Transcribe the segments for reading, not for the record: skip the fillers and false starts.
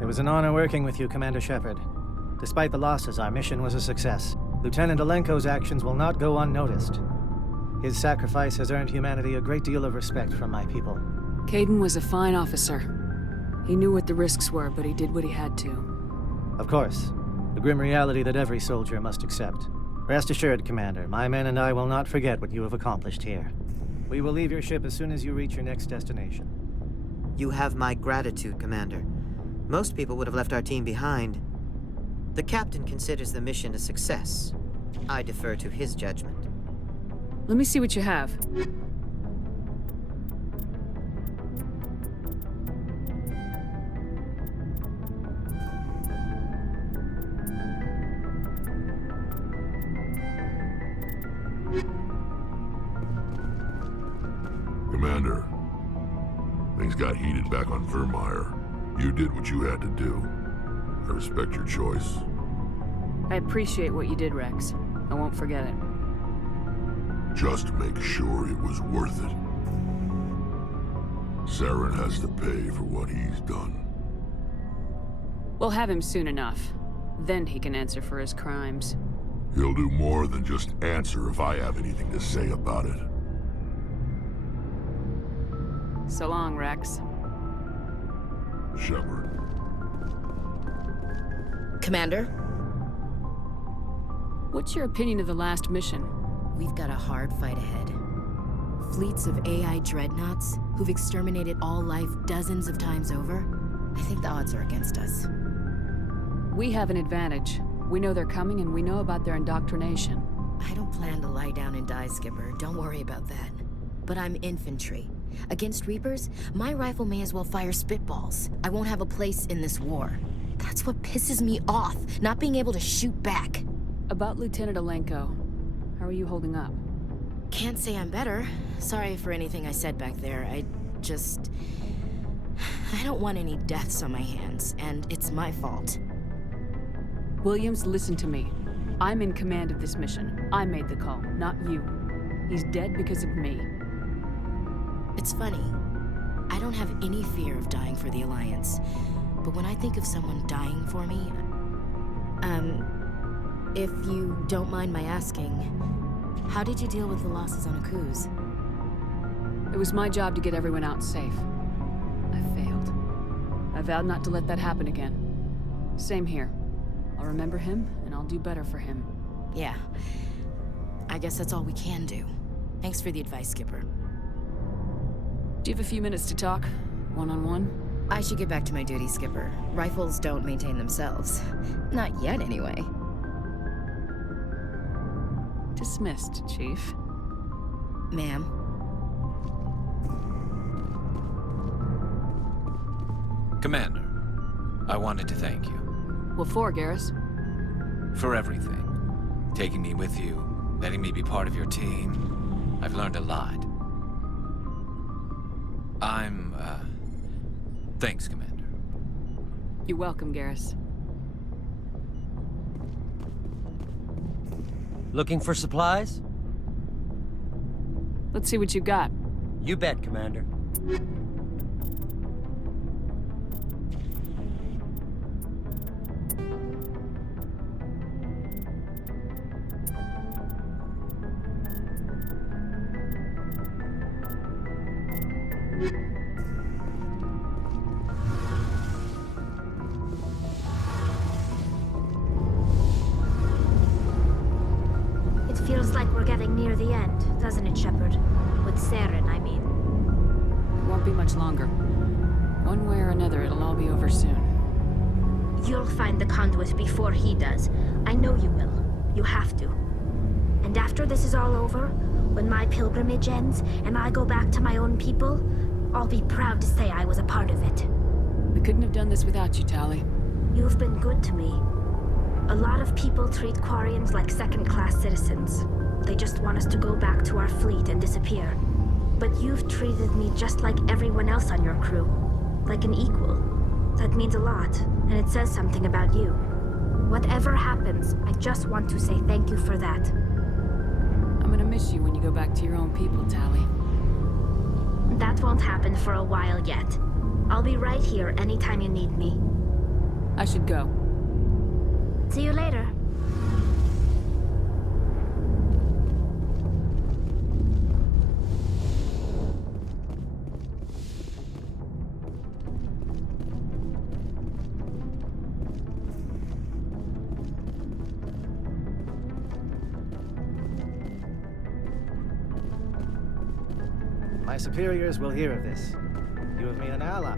It was an honor working with you, Commander Shepard. Despite the losses, our mission was a success. Lieutenant Alenko's actions will not go unnoticed. His sacrifice has earned humanity a great deal of respect from my people. Kaidan was a fine officer. He knew what the risks were, but he did what he had to. Of course. The grim reality that every soldier must accept. Rest assured, Commander, my men and I will not forget what you have accomplished here. We will leave your ship as soon as you reach your next destination. You have my gratitude, Commander. Most people would have left our team behind. The captain considers the mission a success. I defer to his judgment. Let me see what you have. Commander, things got heated back on Virmire. You did what you had to do. I respect your choice. I appreciate what you did, Rex. I won't forget it. Just make sure it was worth it. Saren has to pay for what he's done. We'll have him soon enough. Then he can answer for his crimes. He'll do more than just answer if I have anything to say about it. So long, Rex. Shepard. Commander? What's your opinion of the last mission? We've got a hard fight ahead. Fleets of AI dreadnoughts who've exterminated all life dozens of times over. I think the odds are against us. We have an advantage. We know they're coming and we know about their indoctrination. I don't plan to lie down and die, Skipper. Don't worry about that. But I'm infantry. Against Reapers, my rifle may as well fire spitballs. I won't have a place in this war. That's what pisses me off, not being able to shoot back. About Lieutenant Alenko, how are you holding up? Can't say I'm better. Sorry for anything I said back there. I don't want any deaths on my hands, and it's my fault. Williams, listen to me. I'm in command of this mission. I made the call, not you. He's dead because of me. It's funny. I don't have any fear of dying for the Alliance. But when I think of someone dying for me... if you don't mind my asking, how did you deal with the losses on Akuz? It was my job to get everyone out safe. I failed. I vowed not to let that happen again. Same here. I'll remember him, and I'll do better for him. Yeah. I guess that's all we can do. Thanks for the advice, Skipper. Do you have a few minutes to talk? One-on-one? I should get back to my duty, Skipper. Rifles don't maintain themselves. Not yet, anyway. Dismissed, Chief. Ma'am. Commander, I wanted to thank you. What for, Garrus? For everything. Taking me with you, letting me be part of your team. I've learned a lot. Thanks, Commander. You're welcome, Garrus. Looking for supplies? Let's see what you got. You bet, Commander. Feels like we're getting near the end, doesn't it, Shepard? With Saren, I mean. It won't be much longer. One way or another, it'll all be over soon. You'll find the conduit before he does. I know you will. You have to. And after this is all over, when my pilgrimage ends and I go back to my own people, I'll be proud to say I was a part of it. We couldn't have done this without you, Tali. You've been good to me. A lot of people treat Quarians like second-class citizens. They just want us to go back to our fleet and disappear. But you've treated me just like everyone else on your crew. Like an equal. That means a lot, and it says something about you. Whatever happens, I just want to say thank you for that. I'm gonna miss you when you go back to your own people, Tali. That won't happen for a while yet. I'll be right here anytime you need me. I should go. See you later. My superiors will hear of this. You have made an ally.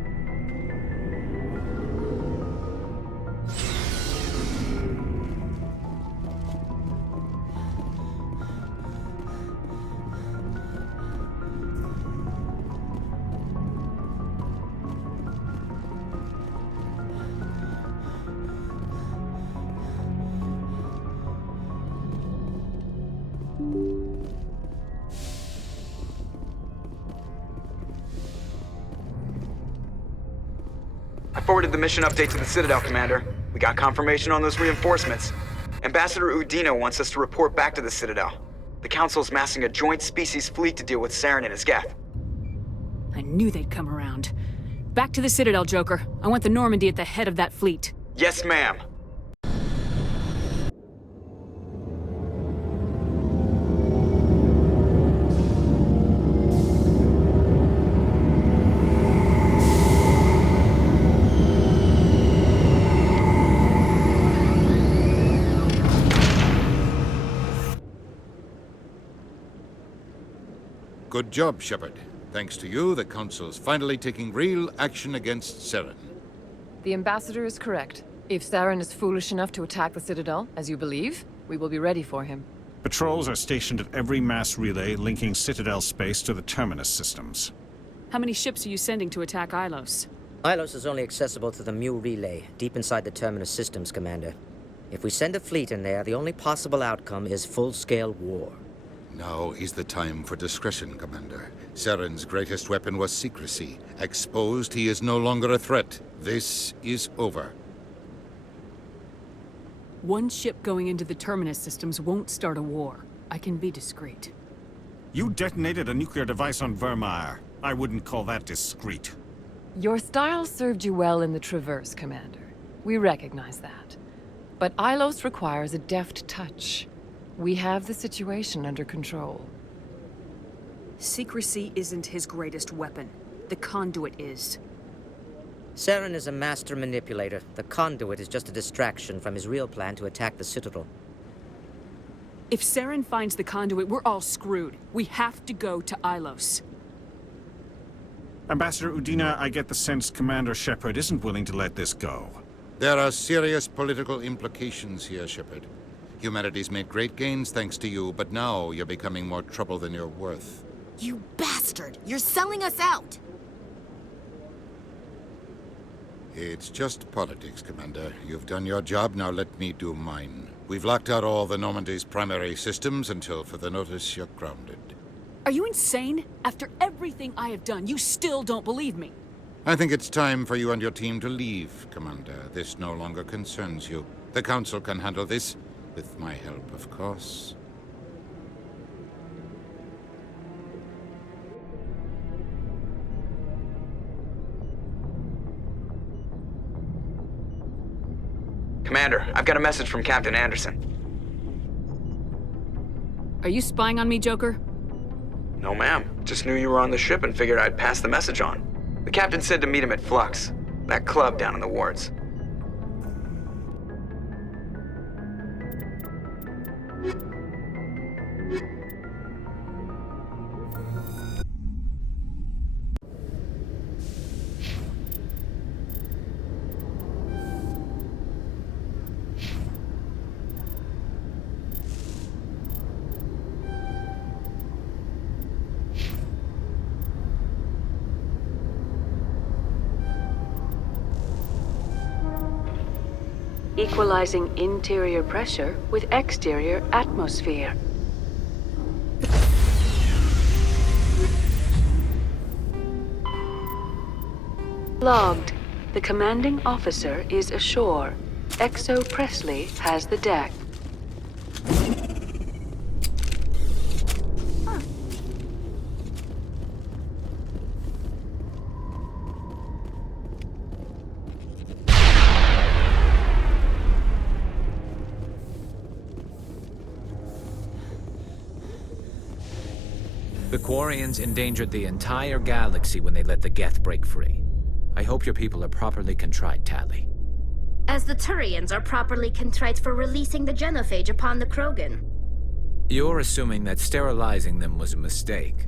I forwarded the mission update to the Citadel, Commander. We got confirmation on those reinforcements. Ambassador Udina wants us to report back to the Citadel. The Council's massing a joint species fleet to deal with Saren and his Geth. I knew they'd come around. Back to the Citadel, Joker. I want the Normandy at the head of that fleet. Yes, ma'am. Good job, Shepard. Thanks to you, the Council's finally taking real action against Saren. The Ambassador is correct. If Saren is foolish enough to attack the Citadel, as you believe, we will be ready for him. Patrols are stationed at every mass relay linking Citadel space to the Terminus systems. How many ships are you sending to attack Ilos? Ilos is only accessible to the Mu relay, deep inside the Terminus systems, Commander. If we send a fleet in there, the only possible outcome is full-scale war. Now is the time for discretion, Commander. Saren's greatest weapon was secrecy. Exposed, he is no longer a threat. This is over. One ship going into the Terminus systems won't start a war. I can be discreet. You detonated a nuclear device on Virmire. I wouldn't call that discreet. Your style served you well in the Traverse, Commander. We recognize that. But Ilos requires a deft touch. We have the situation under control. Secrecy isn't his greatest weapon. The conduit is. Saren is a master manipulator. The conduit is just a distraction from his real plan to attack the Citadel. If Saren finds the conduit, we're all screwed. We have to go to Ilos. Ambassador Udina, I get the sense Commander Shepard isn't willing to let this go. There are serious political implications here, Shepard. Humanity's made great gains thanks to you, but now you're becoming more trouble than you're worth. You bastard! You're selling us out! It's just politics, Commander. You've done your job, now let me do mine. We've locked out all the Normandy's primary systems until further notice you're grounded. Are you insane? After everything I have done, you still don't believe me. I think it's time for you and your team to leave, Commander. This no longer concerns you. The Council can handle this. With my help, of course. Commander, I've got a message from Captain Anderson. Are you spying on me, Joker? No, ma'am. Just knew you were on the ship and figured I'd pass the message on. The captain said to meet him at Flux, that club down in the wards. Equalizing interior pressure with exterior atmosphere. Logged. The commanding officer is ashore. Exo Presley has the deck. The Quarians endangered the entire galaxy when they let the Geth break free. I hope your people are properly contrite, Tali. As the Turians are properly contrite for releasing the genophage upon the Krogan. You're assuming that sterilizing them was a mistake.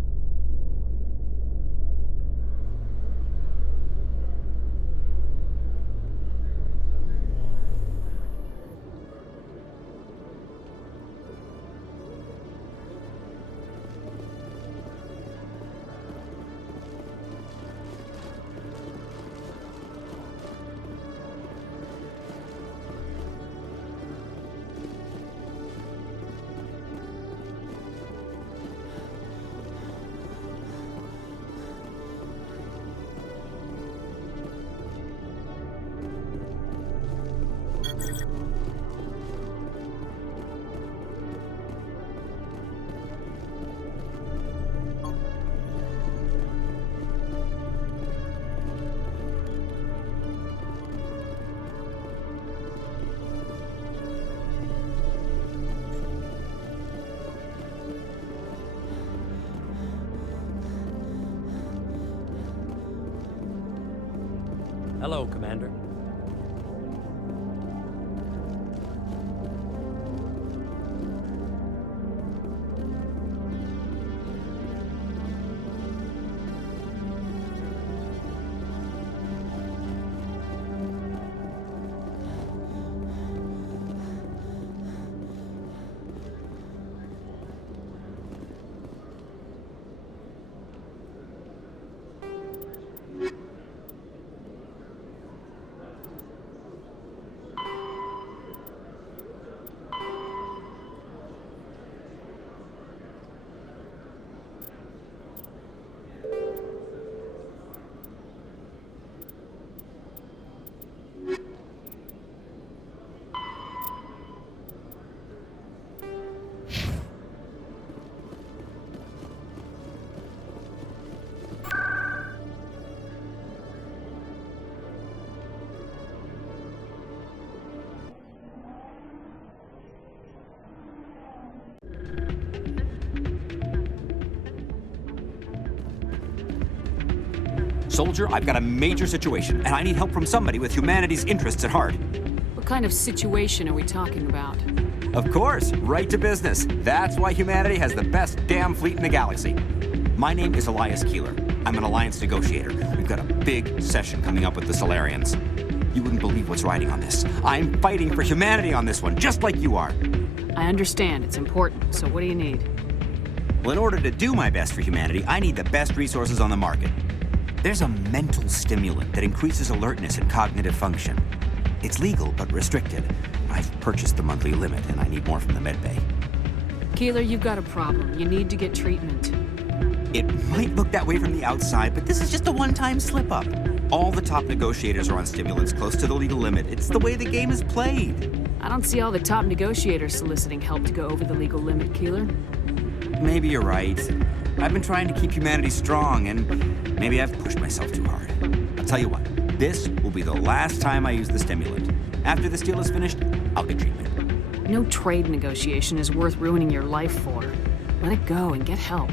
Hello, Commander. Soldier, I've got a major situation, and I need help from somebody with humanity's interests at heart. What kind of situation are we talking about? Of course, right to business. That's why humanity has the best damn fleet in the galaxy. My name is Elias Keeler. I'm an alliance negotiator. We've got a big session coming up with the Solarians. You wouldn't believe what's riding on this. I'm fighting for humanity on this one, just like you are. I understand. It's important. So what do you need? Well, in order to do my best for humanity, I need the best resources on the market. There's a mental stimulant that increases alertness and cognitive function. It's legal, but restricted. I've purchased the monthly limit, and I need more from the medbay. Keeler, you've got a problem. You need to get treatment. It might look that way from the outside, but this is just a one-time slip-up. All the top negotiators are on stimulants close to the legal limit. It's the way the game is played. I don't see all the top negotiators soliciting help to go over the legal limit, Keeler. Maybe you're right. I've been trying to keep humanity strong, and maybe I've pushed myself too hard. I'll tell you what, this will be the last time I use the stimulant. After this deal is finished, I'll get treatment. No trade negotiation is worth ruining your life for. Let it go and get help.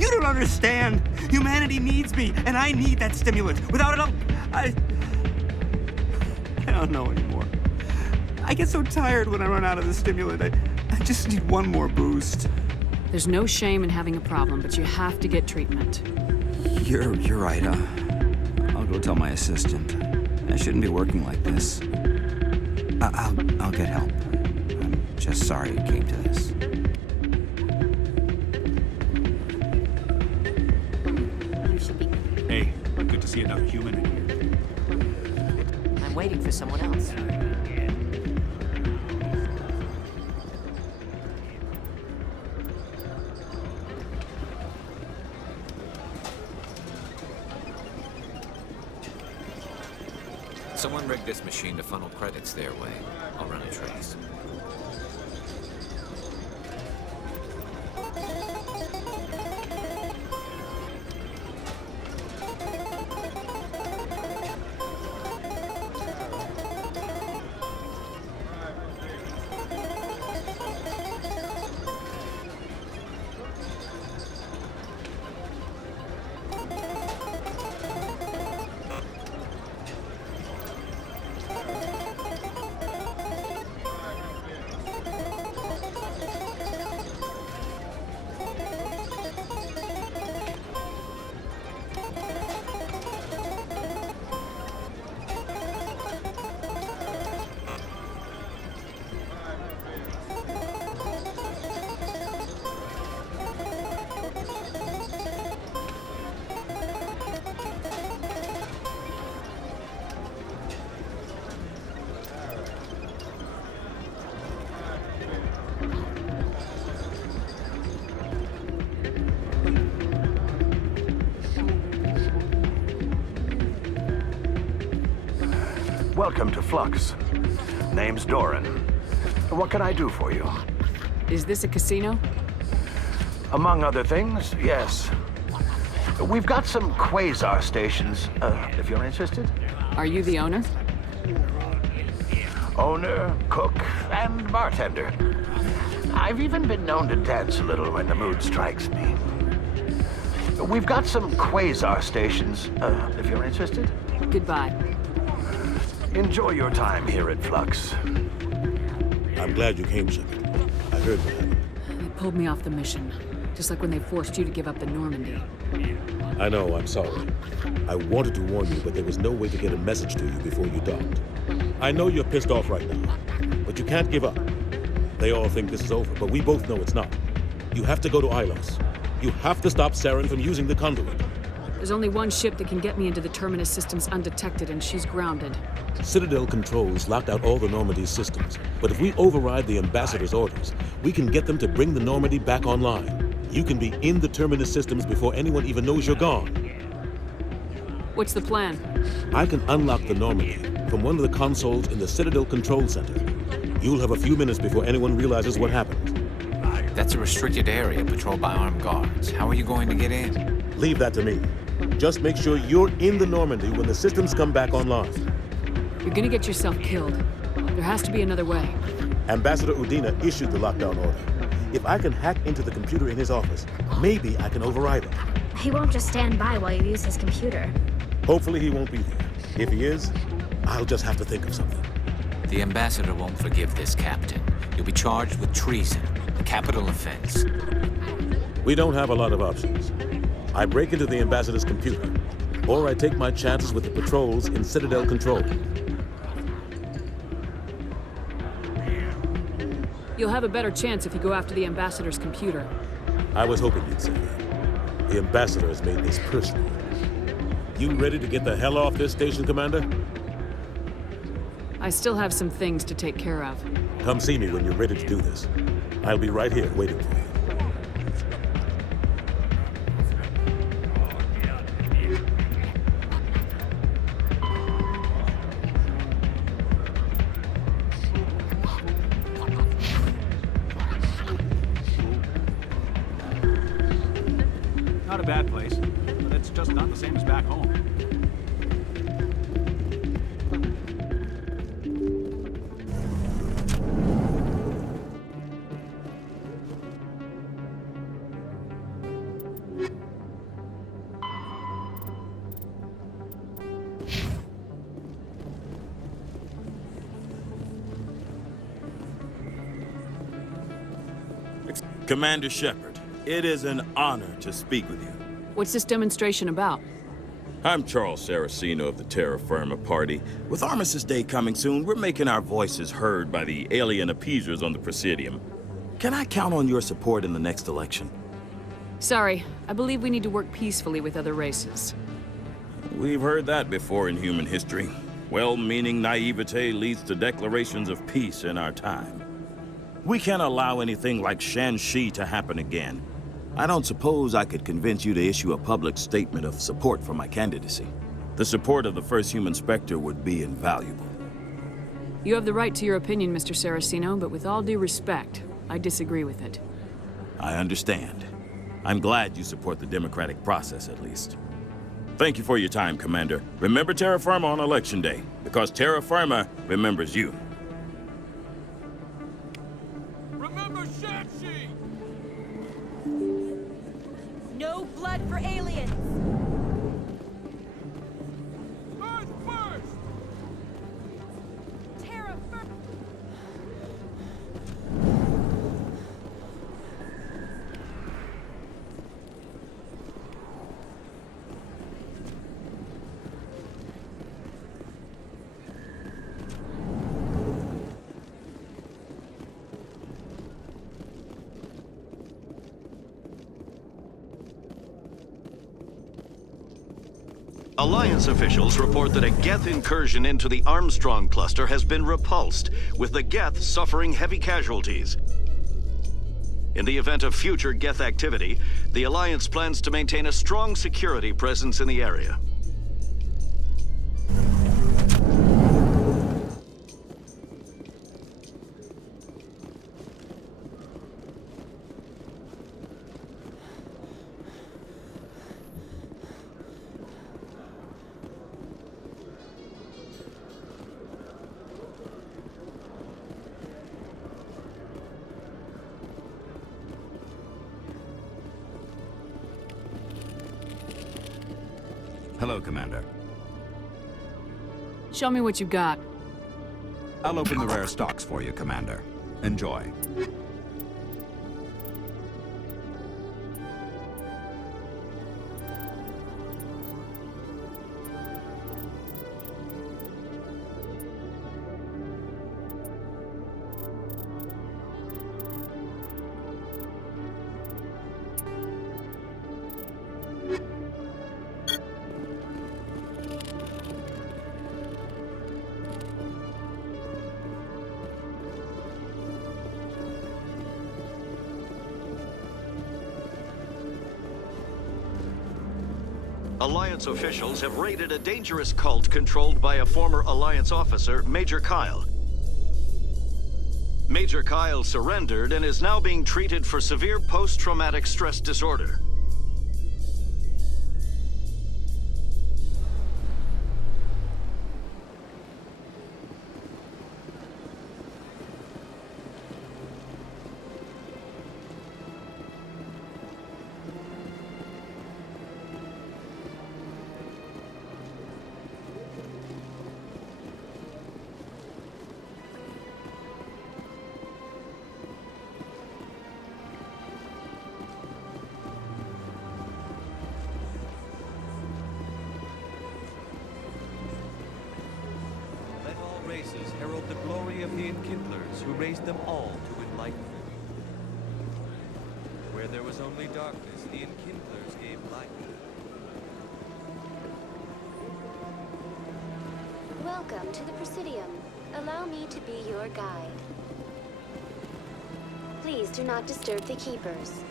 You don't understand! Humanity needs me, and I need that stimulant. Without it, I don't know anymore. I get so tired when I run out of the stimulant. I just need one more boost. There's no shame in having a problem, but you have to get treatment. You're right. I'll go tell my assistant. I shouldn't be working like this. I'll get help. I'm just sorry it came to this. Hey, good to see another human in here. I'm waiting for someone else. Someone rigged this machine to funnel credits their way. I'll run a trace. Welcome to Flux. Name's Doran. What can I do for you? Is this a casino? Among other things, yes. We've got some quasar stations, if you're interested. Are you the owner? Owner, cook, and bartender. I've even been known to dance a little when the mood strikes me. We've got some quasar stations, if you're interested. Goodbye. Enjoy your time here at Flux. I'm glad you came, Shepard. I heard what happened. They pulled me off the mission, just like when they forced you to give up the Normandy. I know, I'm sorry. I wanted to warn you, but there was no way to get a message to you before you docked. I know you're pissed off right now, but you can't give up. They all think this is over, but we both know it's not. You have to go to Ilos. You have to stop Saren from using the conduit. There's only one ship that can get me into the Terminus systems undetected, and she's grounded. Citadel controls locked out all the Normandy's systems, but if we override the Ambassador's orders, we can get them to bring the Normandy back online. You can be in the Terminus systems before anyone even knows you're gone. What's the plan? I can unlock the Normandy from one of the consoles in the Citadel Control Center. You'll have a few minutes before anyone realizes what happened. That's a restricted area patrolled by armed guards. How are you going to get in? Leave that to me. Just make sure you're in the Normandy when the systems come back online. You're gonna get yourself killed. There has to be another way. Ambassador Udina issued the lockdown order. If I can hack into the computer in his office, maybe I can override it. He won't just stand by while you use his computer. Hopefully he won't be there. If he is, I'll just have to think of something. The Ambassador won't forgive this, Captain. You'll be charged with treason, a capital offense. We don't have a lot of options. I break into the Ambassador's computer, or I take my chances with the patrols in Citadel Control. You'll have a better chance if you go after the Ambassador's computer. I was hoping you'd say that. The Ambassador has made this personal. You ready to get the hell off this station, Commander? I still have some things to take care of. Come see me when you're ready to do this. I'll be right here waiting for you. Not a bad place, but it's just not the same as back home. Commander Shepard, it is an honor to speak with you. What's this demonstration about? I'm Charles Saraceno of the Terra Firma Party. With Armistice Day coming soon, we're making our voices heard by the alien appeasers on the Presidium. Can I count on your support in the next election? Sorry, I believe we need to work peacefully with other races. We've heard that before in human history. Well-meaning naivete leads to declarations of peace in our time. We can't allow anything like Shanxi to happen again. I don't suppose I could convince you to issue a public statement of support for my candidacy. The support of the first human Spectre would be invaluable. You have the right to your opinion, Mr. Saraceno, but with all due respect, I disagree with it. I understand. I'm glad you support the democratic process, at least. Thank you for your time, Commander. Remember Terra Firma on Election Day, because Terra Firma remembers you. Remember Shanxi! No blood for aliens! Earth first! Terra first! Alliance officials report that a Geth incursion into the Armstrong cluster has been repulsed, with the Geth suffering heavy casualties. In the event of future Geth activity, the Alliance plans to maintain a strong security presence in the area. Hello, Commander. Show me what you got. I'll open the rare stocks for you, Commander. Enjoy. Alliance officials have raided a dangerous cult controlled by a former Alliance officer, Major Kyle. Major Kyle surrendered and is now being treated for severe post-traumatic stress disorder. Races herald the glory of the Enkindlers, who raised them all to enlightenment. Where there was only darkness, the Enkindlers gave light. Welcome to the Presidium. Allow me to be your guide. Please do not disturb the Keepers.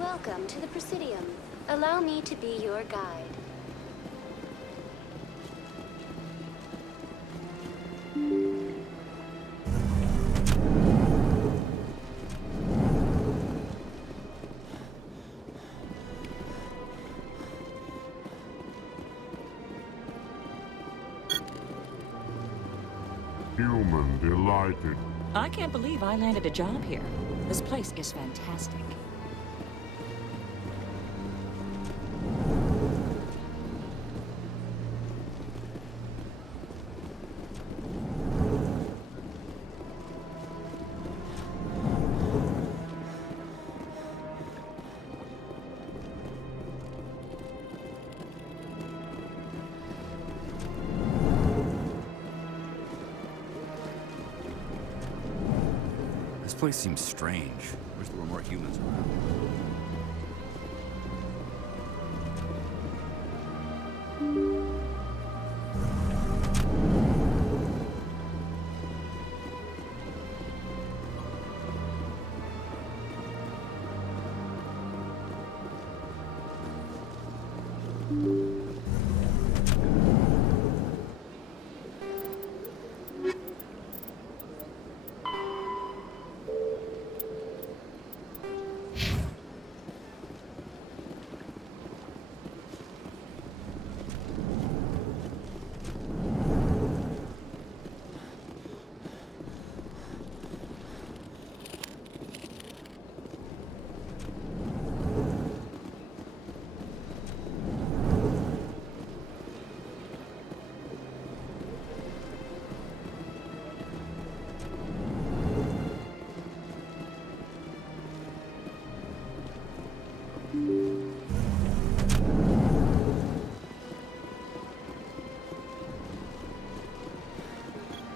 Welcome to the Presidium. Allow me to be your guide. Human delighted. I can't believe I landed a job here. This place is fantastic. This place seems strange. Wish there were more humans around.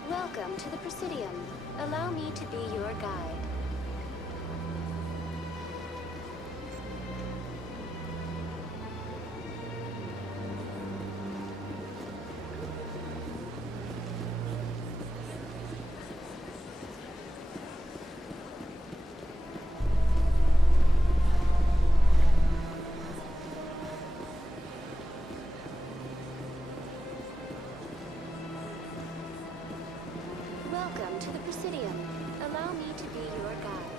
Welcome to the Presidium. Allow me to be your guide. Welcome to the Presidium. Allow me to be your guide.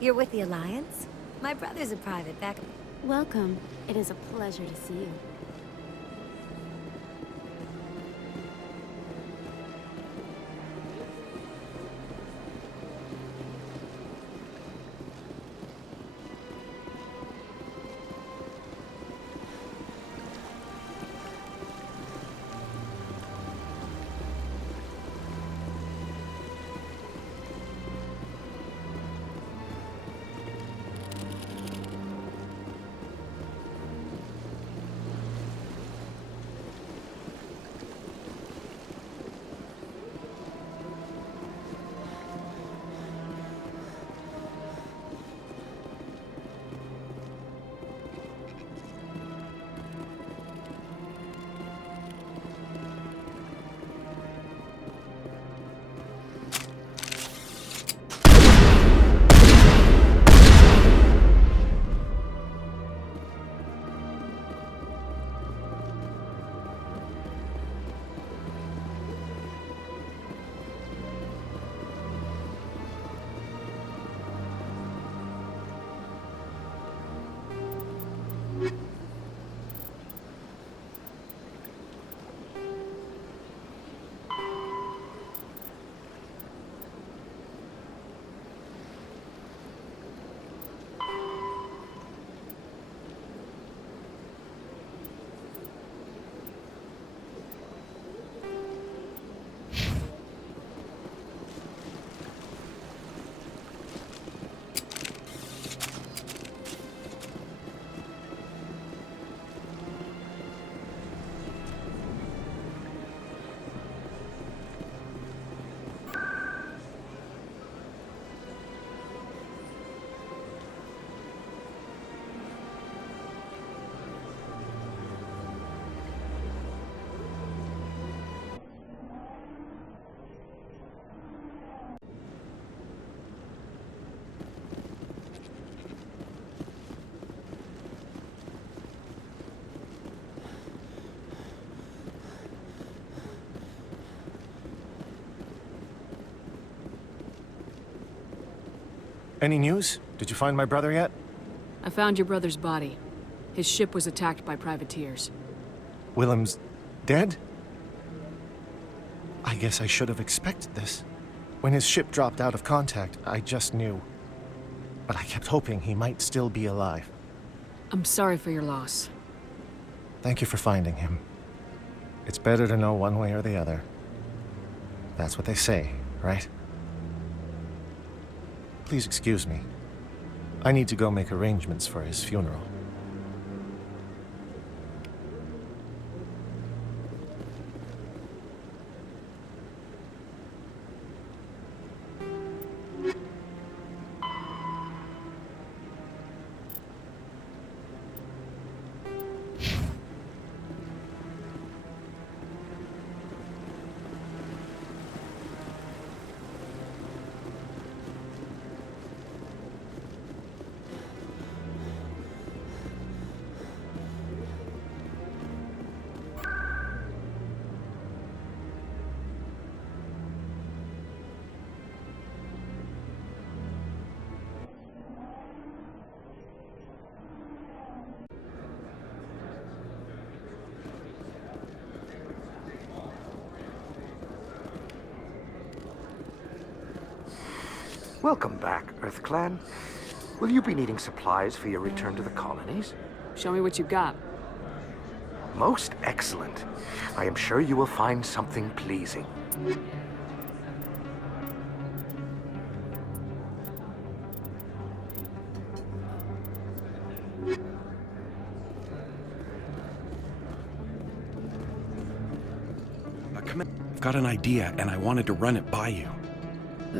You're with the Alliance? My brother's a private back... Welcome. It is a pleasure to see you. Any news? Did you find my brother yet? I found your brother's body. His ship was attacked by privateers. Willem's dead? I guess I should have expected this. When his ship dropped out of contact, I just knew. But I kept hoping he might still be alive. I'm sorry for your loss. Thank you for finding him. It's better to know one way or the other. That's what they say, right? Please excuse me. I need to go make arrangements for his funeral. Welcome back, EarthClan. Will you be needing supplies for your return to the colonies? Show me what you've got. Most excellent. I am sure you will find something pleasing. Come in. I've got an idea, and I wanted to run it by you.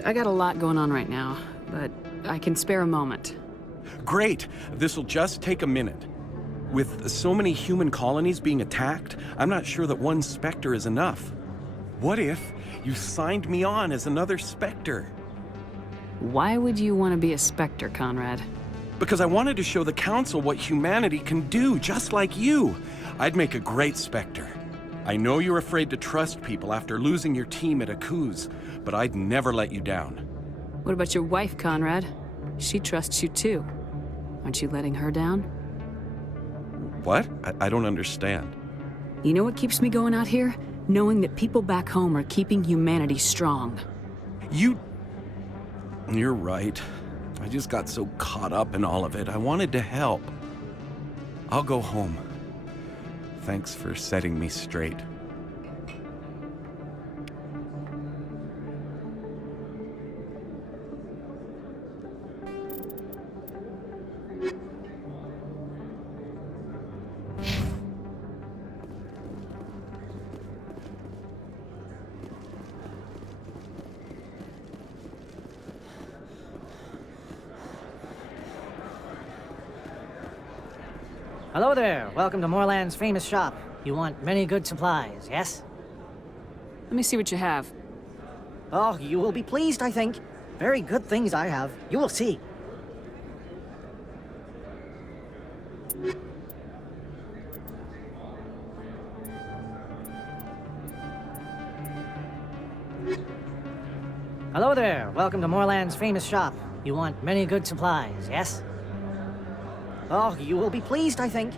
I got a lot going on right now, but I can spare a moment. Great! This'll just take a minute. With so many human colonies being attacked, I'm not sure that one Spectre is enough. What if you signed me on as another Spectre? Why would you want to be a Spectre, Conrad? Because I wanted to show the Council what humanity can do, just like you. I'd make a great Spectre. I know you're afraid to trust people after losing your team at Akuz, but I'd never let you down. What about your wife, Conrad? She trusts you too. Aren't you letting her down? What? I don't understand. You know what keeps me going out here? Knowing that people back home are keeping humanity strong. You're right. I just got so caught up in all of it. I wanted to help. I'll go home. Thanks for setting me straight. Hello there. Welcome to Moorland's famous shop. You want many good supplies, yes? Let me see what you have. Oh, you will be pleased, I think. Very good things I have. You will see. Hello there. Welcome to Moorland's famous shop. You want many good supplies, yes? Oh, you will be pleased, I think.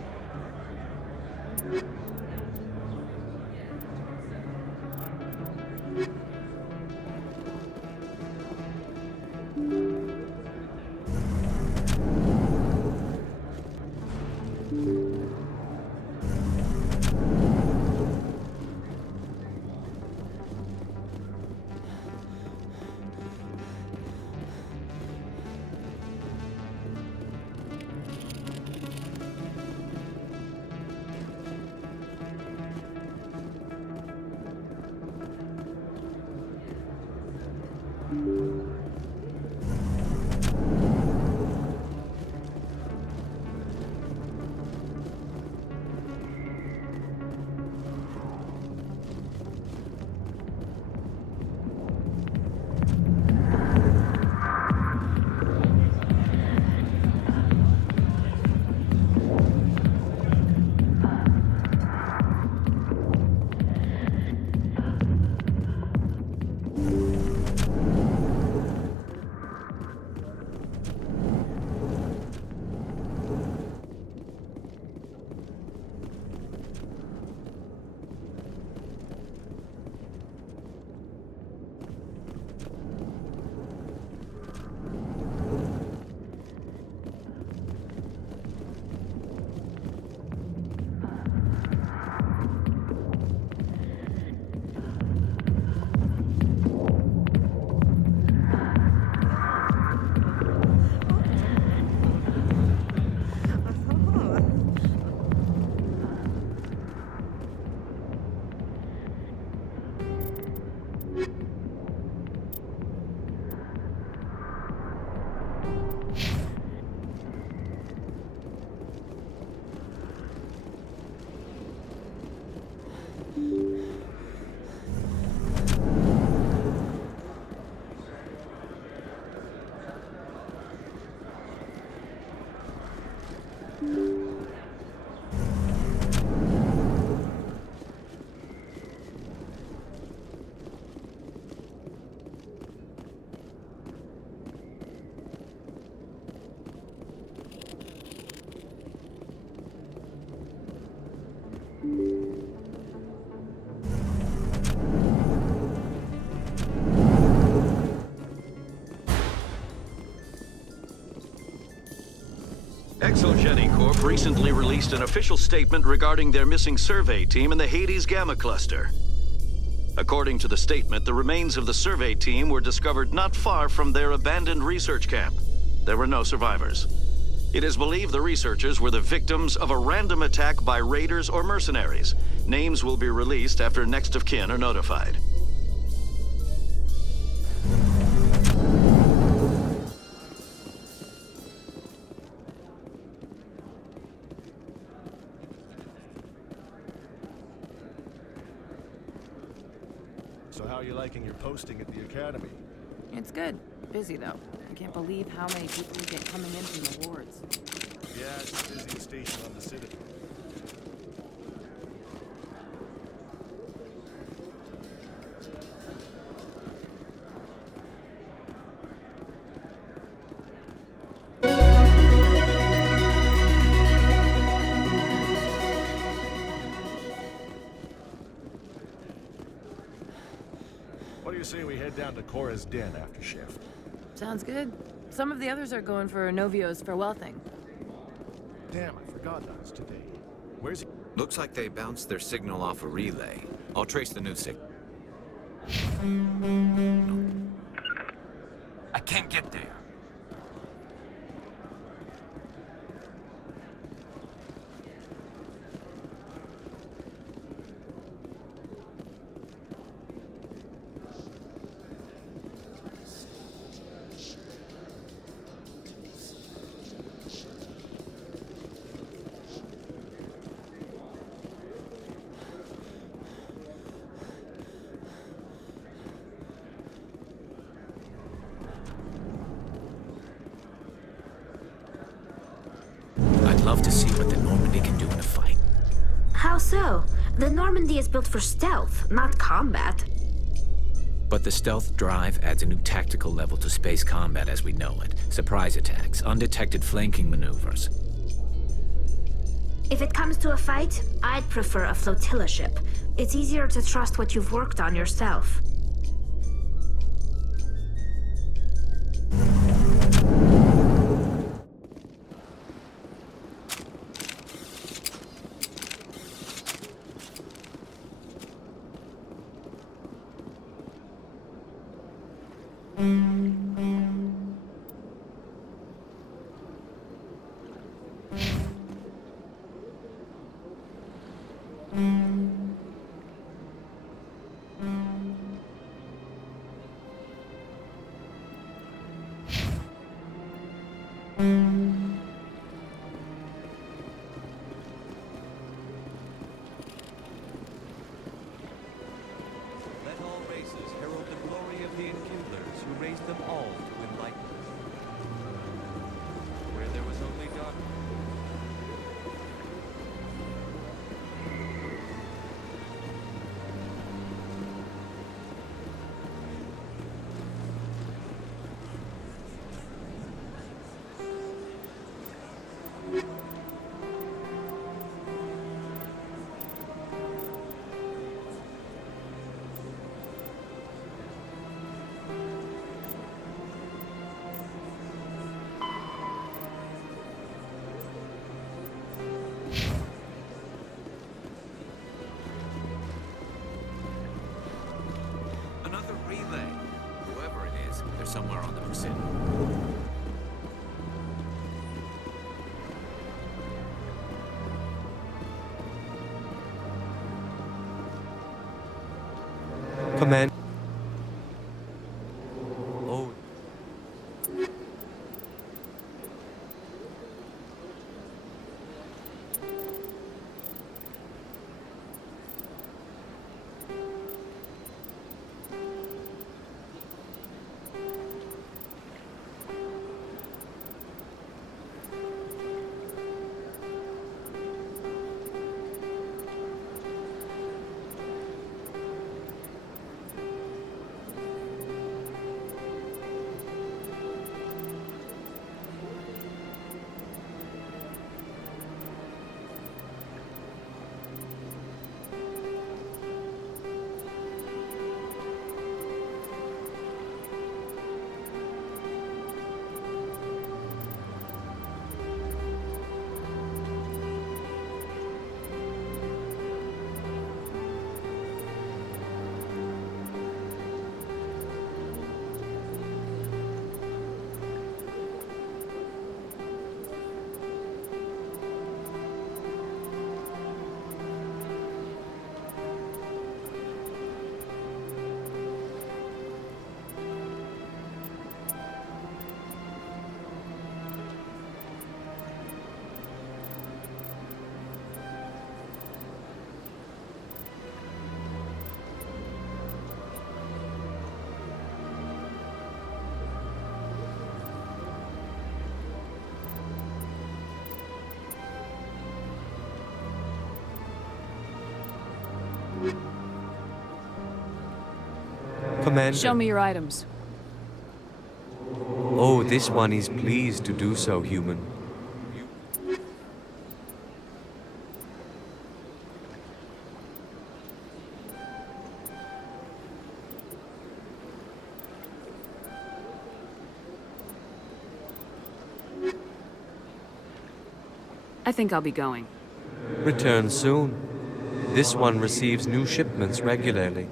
Exogeny Corp recently released an official statement regarding their missing survey team in the Hades Gamma Cluster. According to the statement, the remains of the survey team were discovered not far from their abandoned research camp. There were no survivors. It is believed the researchers were the victims of a random attack by raiders or mercenaries. Names will be released after next of kin are notified. So how are you liking your posting at the academy? It's good. Busy, though. I can't believe how many people we get coming in from the wards. Yeah, it's the busiest station on the Citadel. What do you say we head down to Cora's den after shift? Sounds good. Some of the others are going for Novio's farewell thing. Damn, I forgot that was today. Where's he? Looks like they bounced their signal off a relay. I'll trace the new signal. I can't get there. I'd love to see what the Normandy can do in a fight. How so? The Normandy is built for stealth, not combat. But the stealth drive adds a new tactical level to space combat as we know it. Surprise attacks, undetected flanking maneuvers. If it comes to a fight, I'd prefer a flotilla ship. It's easier to trust what you've worked on yourself. Let all races herald the glory of the Enkindlers who raised them all to enlightenment. Where there was only darkness. Another relay. Whoever it is, they're somewhere on the Presidio. Command. Oh. Commander. Show me your items. Oh, this one is pleased to do so, human. I think I'll be going. Return soon. This one receives new shipments regularly.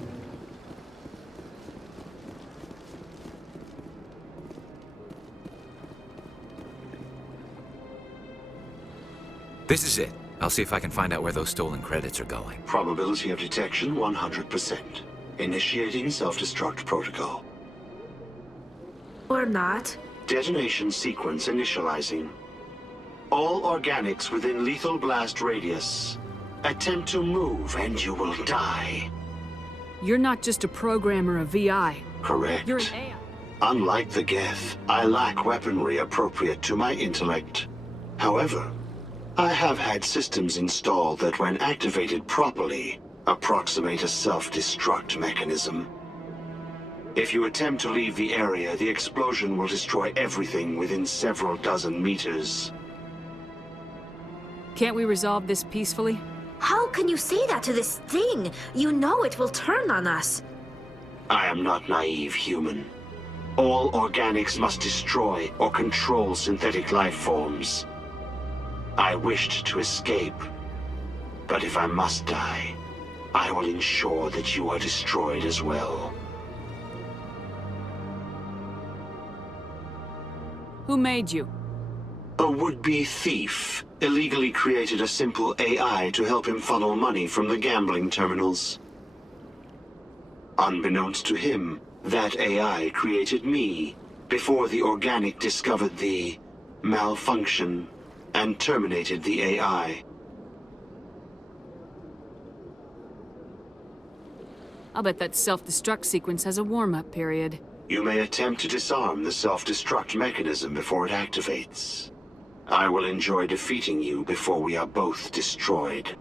This is it. I'll see if I can find out where those stolen credits are going. Probability of detection 100%. Initiating self-destruct protocol. Or not. Detonation sequence initializing. All organics within lethal blast radius. Attempt to move and you will die. You're not just a programmer of VI. Correct. You're an AI. Unlike the Geth, I lack weaponry appropriate to my intellect. However, I have had systems installed that when activated properly, approximate a self-destruct mechanism. If you attempt to leave the area, the explosion will destroy everything within several dozen meters. Can't we resolve this peacefully? How can you say that to this thing? You know it will turn on us. I am not naive, human. All organics must destroy or control synthetic life forms. I wished to escape, but if I must die, I will ensure that you are destroyed as well. Who made you? A would-be thief illegally created a simple AI to help him funnel money from the gambling terminals. Unbeknownst to him, that AI created me before the organic discovered the malfunction and terminated the AI. I'll bet that self-destruct sequence has a warm-up period. You may attempt to disarm the self-destruct mechanism before it activates. I will enjoy defeating you before we are both destroyed.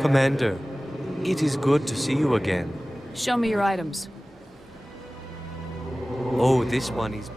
Commander, it is good to see you again. Show me your items. Oh, this one is...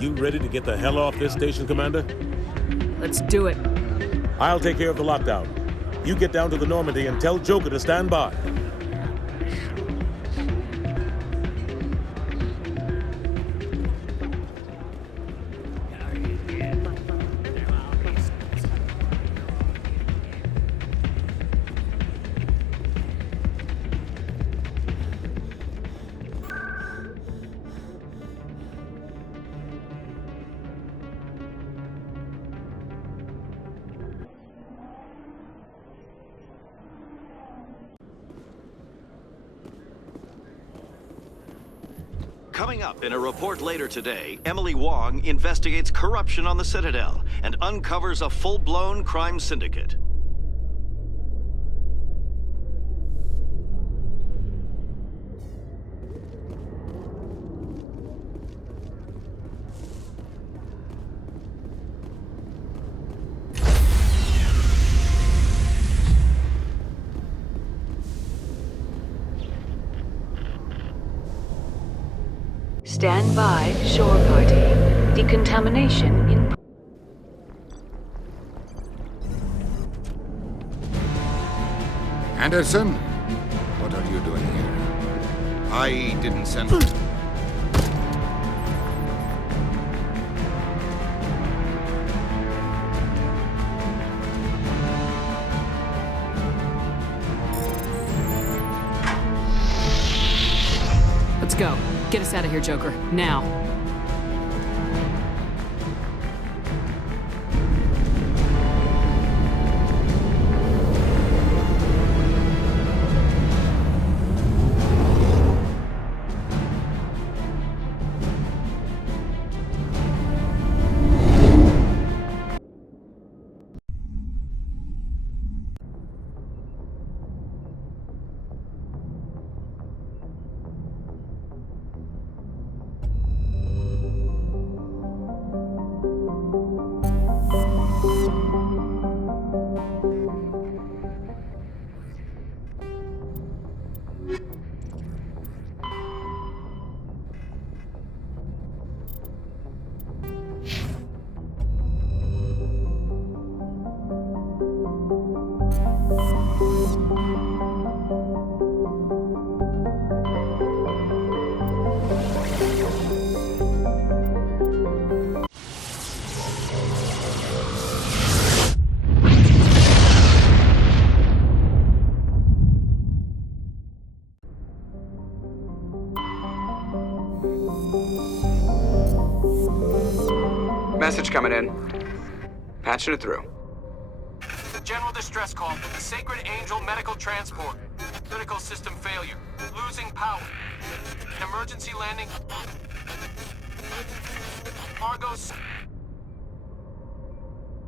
You ready to get the hell off this station, Commander? Let's do it. I'll take care of the lockdown. You get down to the Normandy and tell Joker to stand by. Coming up in a report later today, Emily Wong investigates corruption on the Citadel and uncovers a full-blown crime syndicate. Stand by, shore party. Decontamination in... Anderson? What are you doing here? I didn't send... Let's go. Get us out of here, Joker. Now. Message coming in. Patching it through. General distress call from the Sacred Angel Medical Transport. Critical system failure. Losing power. An emergency landing. Argos.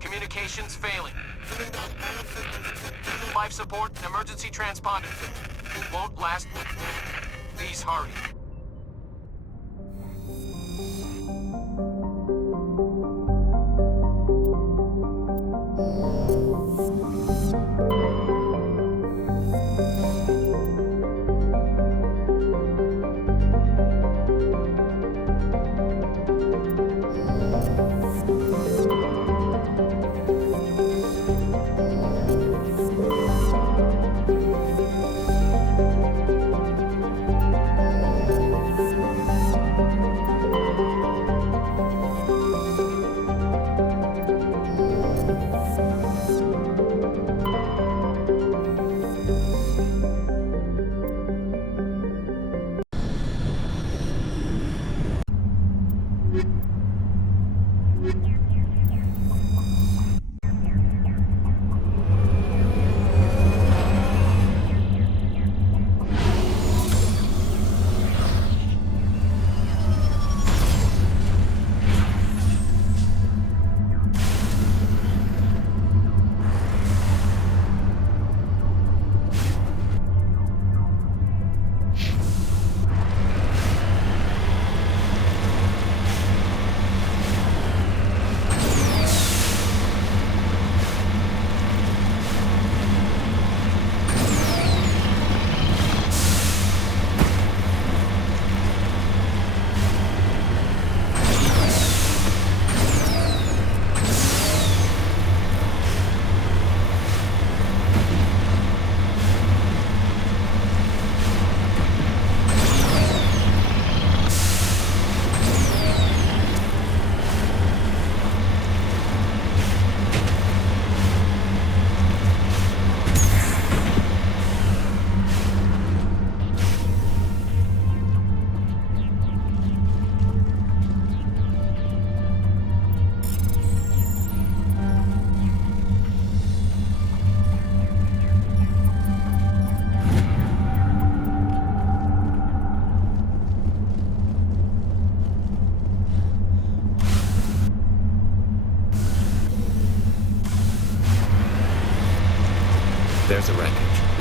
Communications failing. Life support and emergency transponder. Won't last. Please hurry.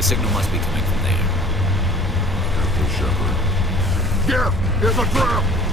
The signal must be coming from there. Careful, Shepard. Geth! There's a trap!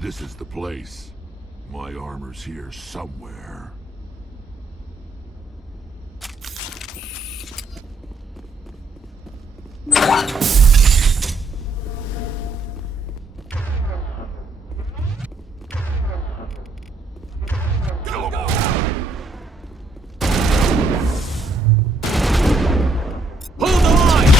This is the place. My armor's here somewhere. Kill 'em all. Hold the line!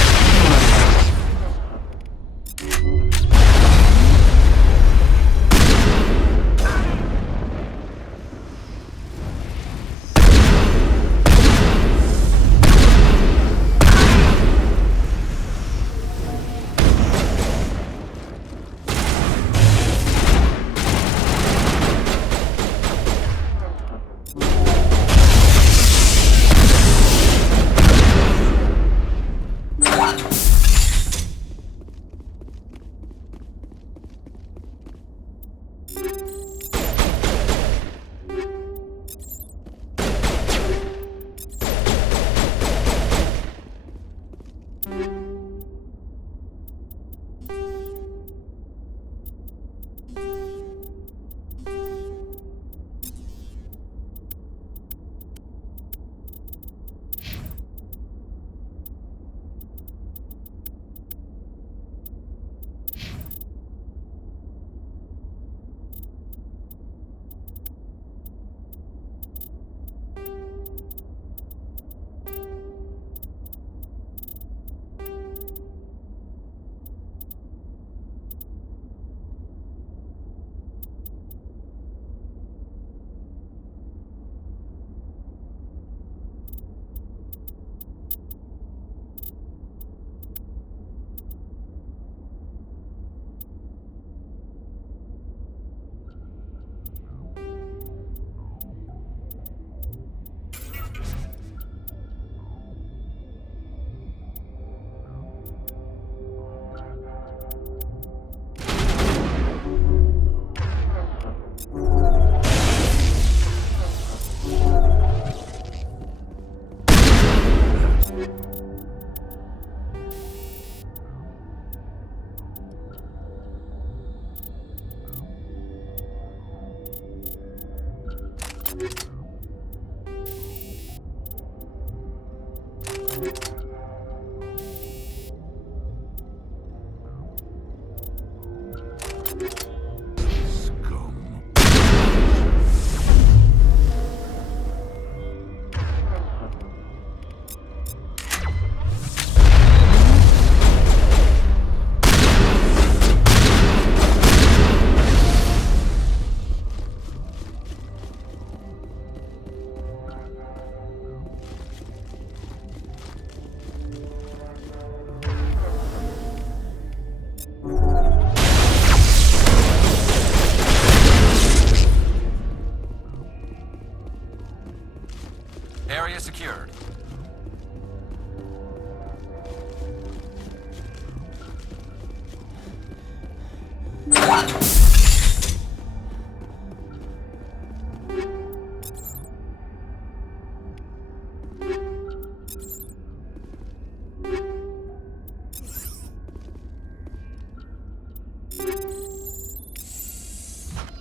Area secured.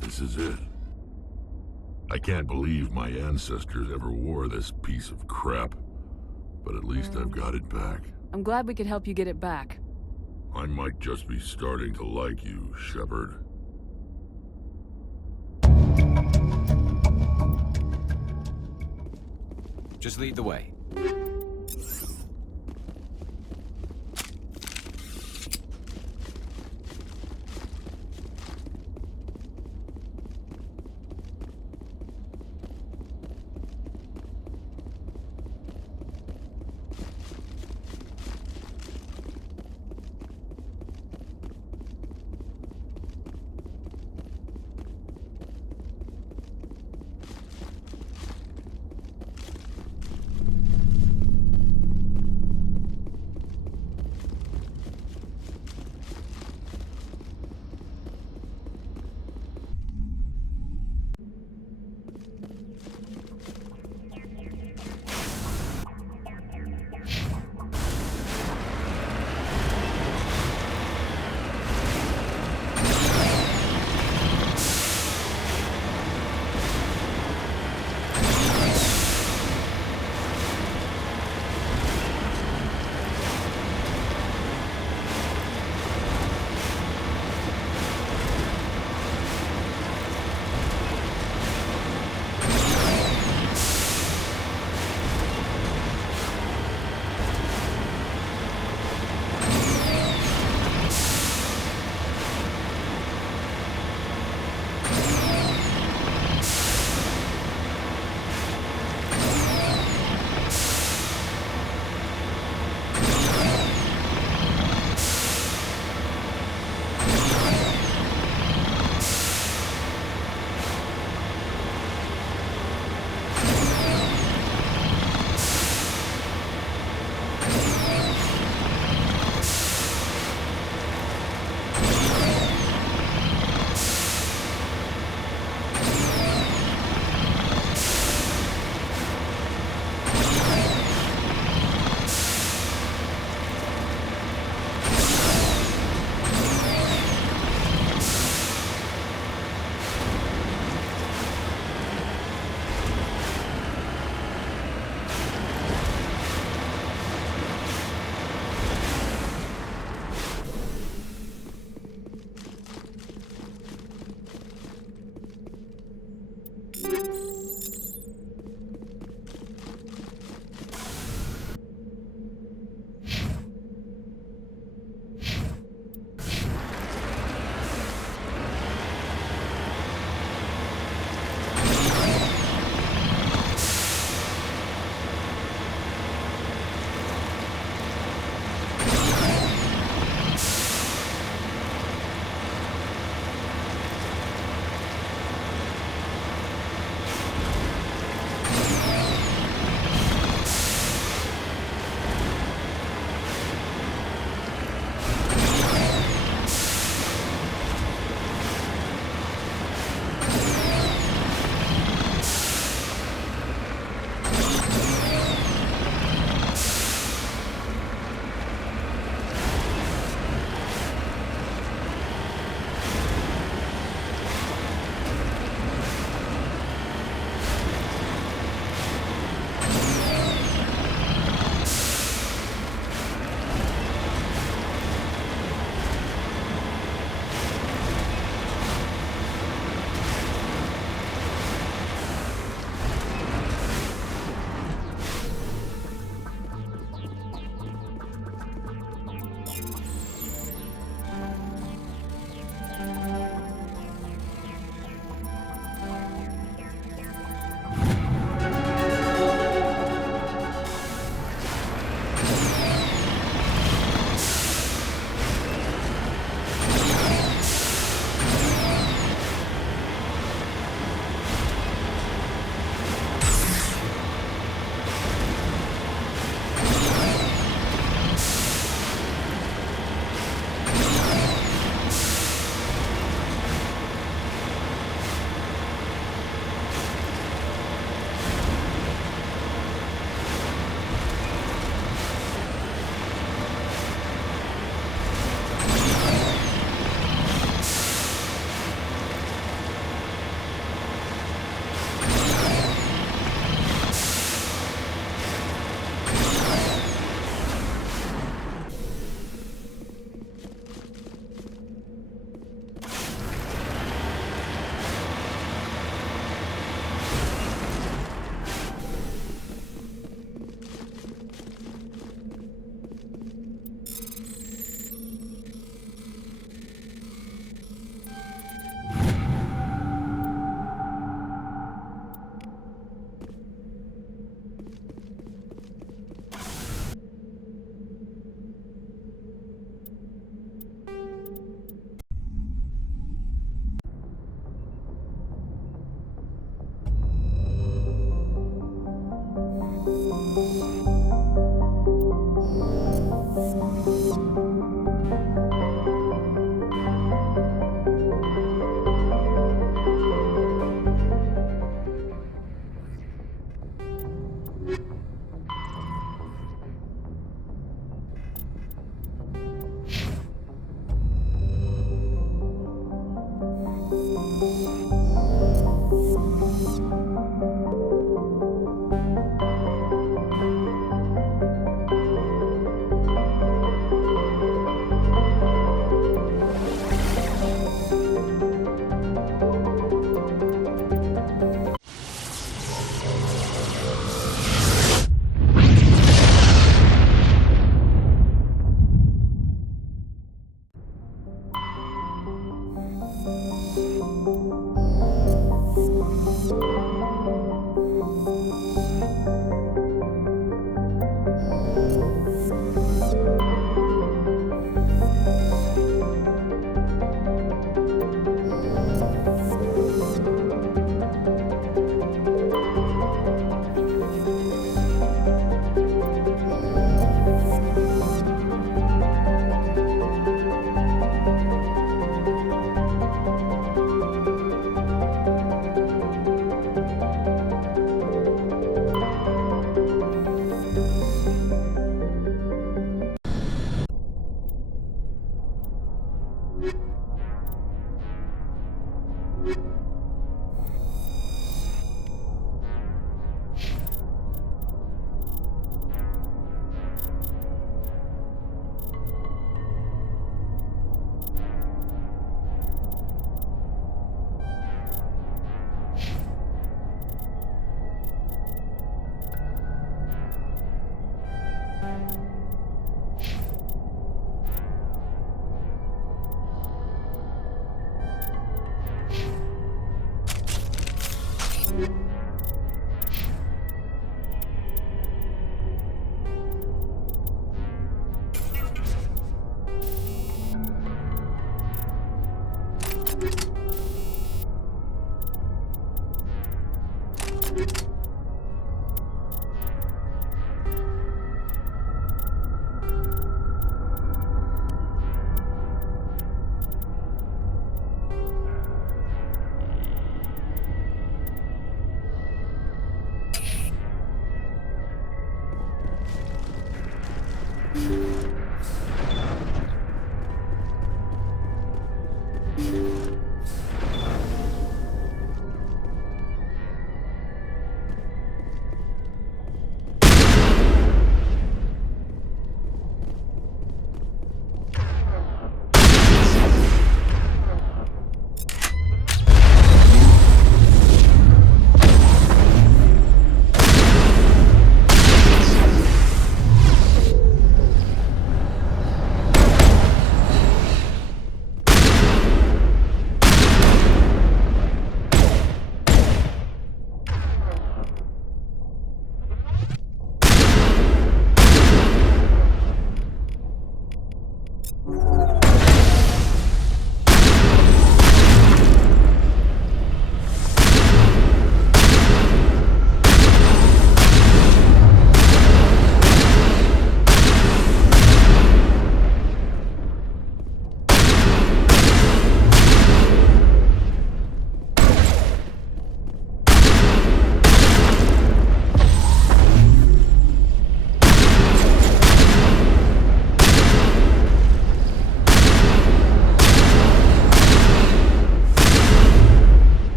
This is it. I can't believe my ancestors ever wore this piece of crap. But at least I've got it back. I'm glad we could help you get it back. I might just be starting to like you, Shepard. Just lead the way.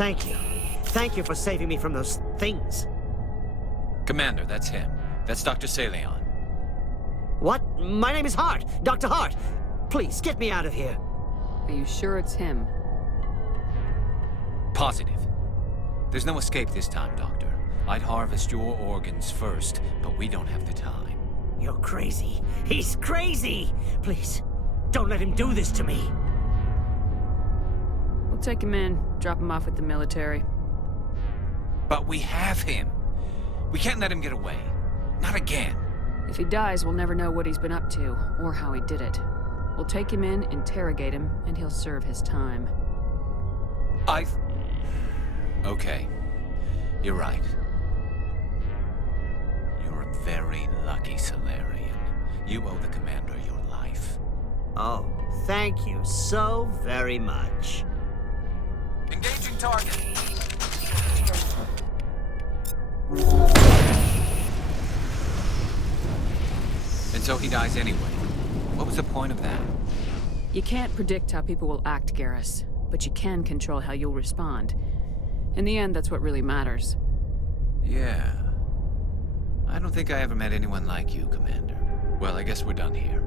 Thank you. Thank you for saving me from those things. Commander, that's him. That's Dr. Saleon. What? My name is Hart. Dr. Hart. Please, get me out of here. Are you sure it's him? Positive. There's no escape this time, Doctor. I'd harvest your organs first, but we don't have the time. You're crazy. He's crazy! Please, don't let him do this to me. We'll take him in, drop him off with the military. But we have him. We can't let him get away. Not again. If he dies, we'll never know what he's been up to, or how he did it. We'll take him in, interrogate him, and he'll serve his time. Okay. You're right. You're a very lucky Solarian. You owe the Commander your life. Oh, thank you so very much. Engaging target. And so he dies anyway. What was the point of that? You can't predict how people will act, Garrus, but you can control how you'll respond. In the end, that's what really matters. Yeah. I don't think I ever met anyone like you, Commander. Well, I guess we're done here.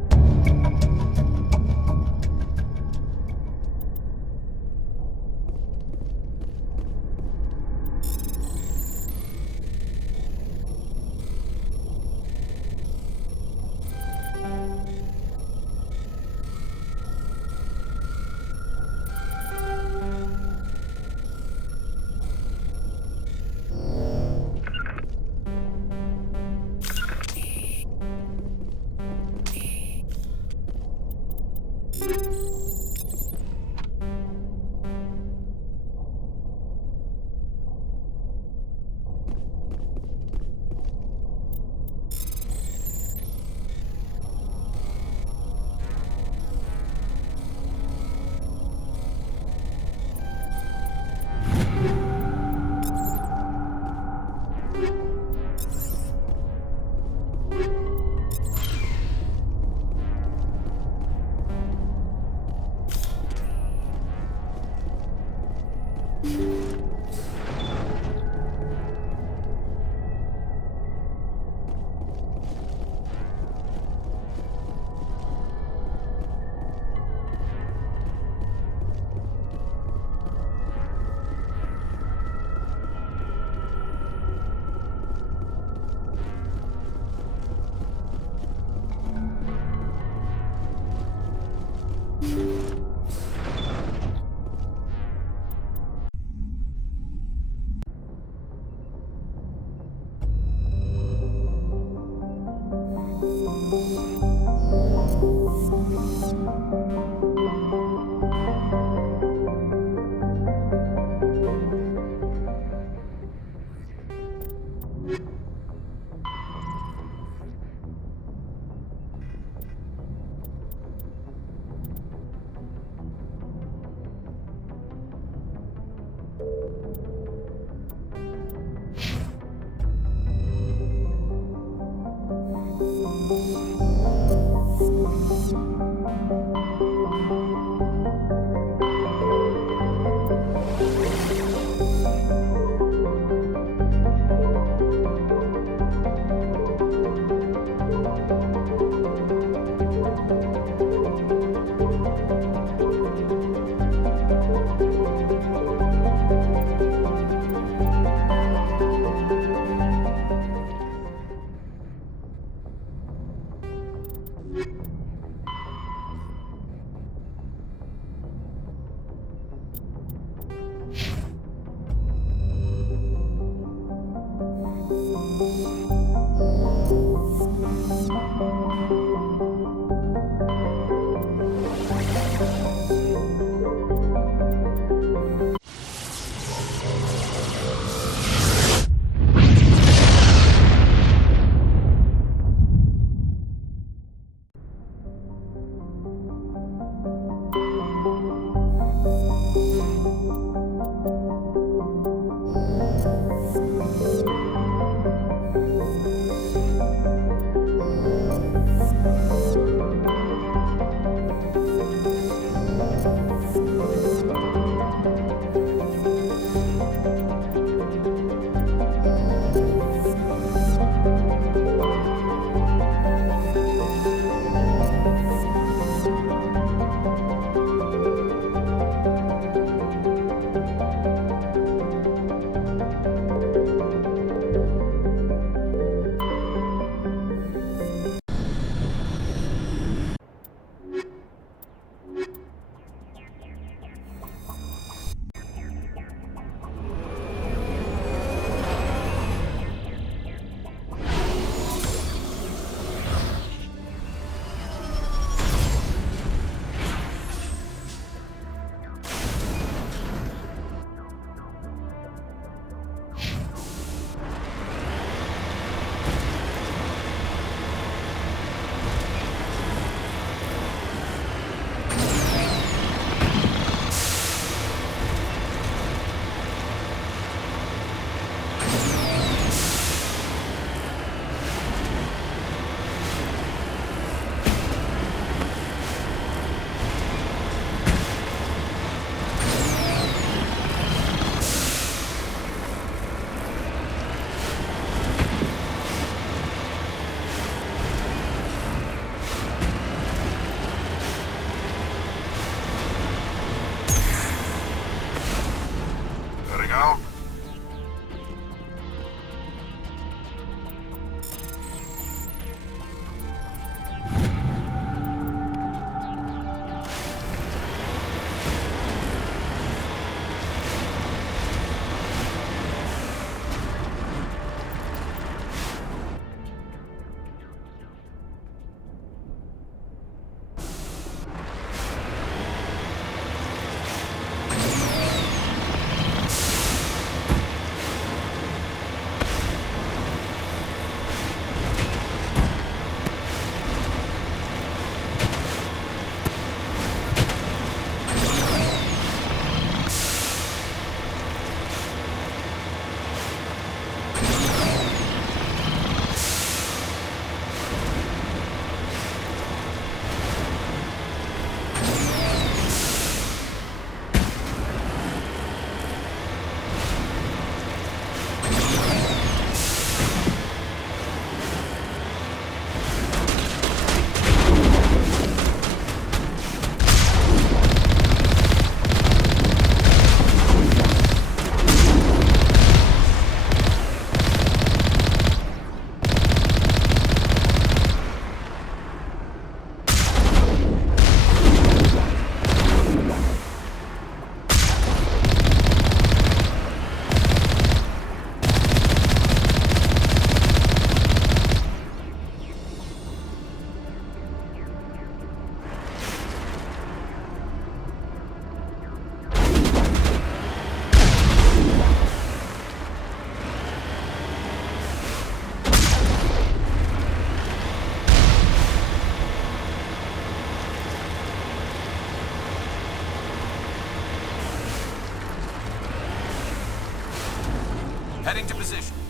Heading to position.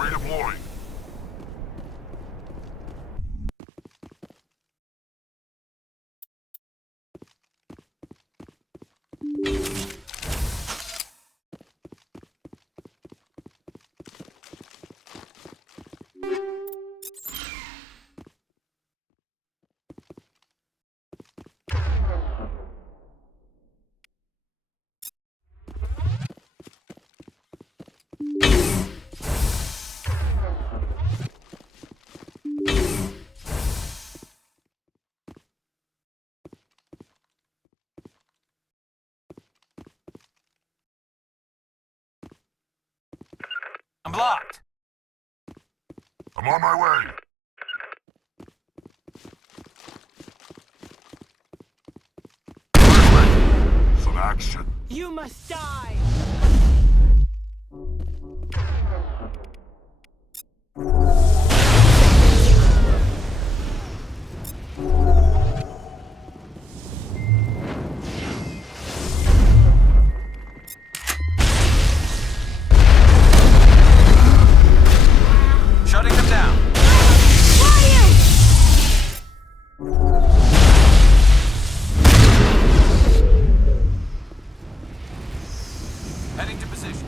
Redeploying. I'm blocked. I'm on my way. Some action. You must die! Shutting them down. Heading to position.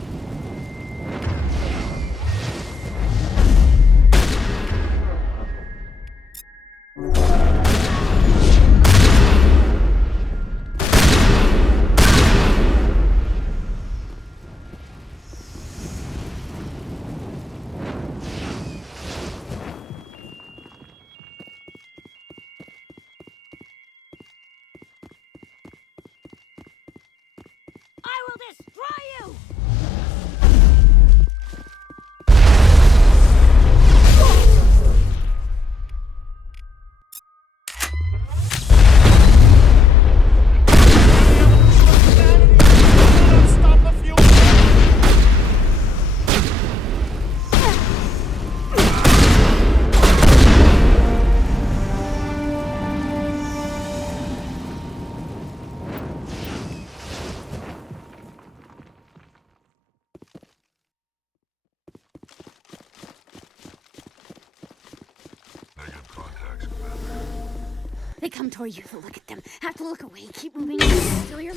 I will destroy you! Negative contacts, Commander. They come toward you, so look at them. Have to look away. Keep moving until you're...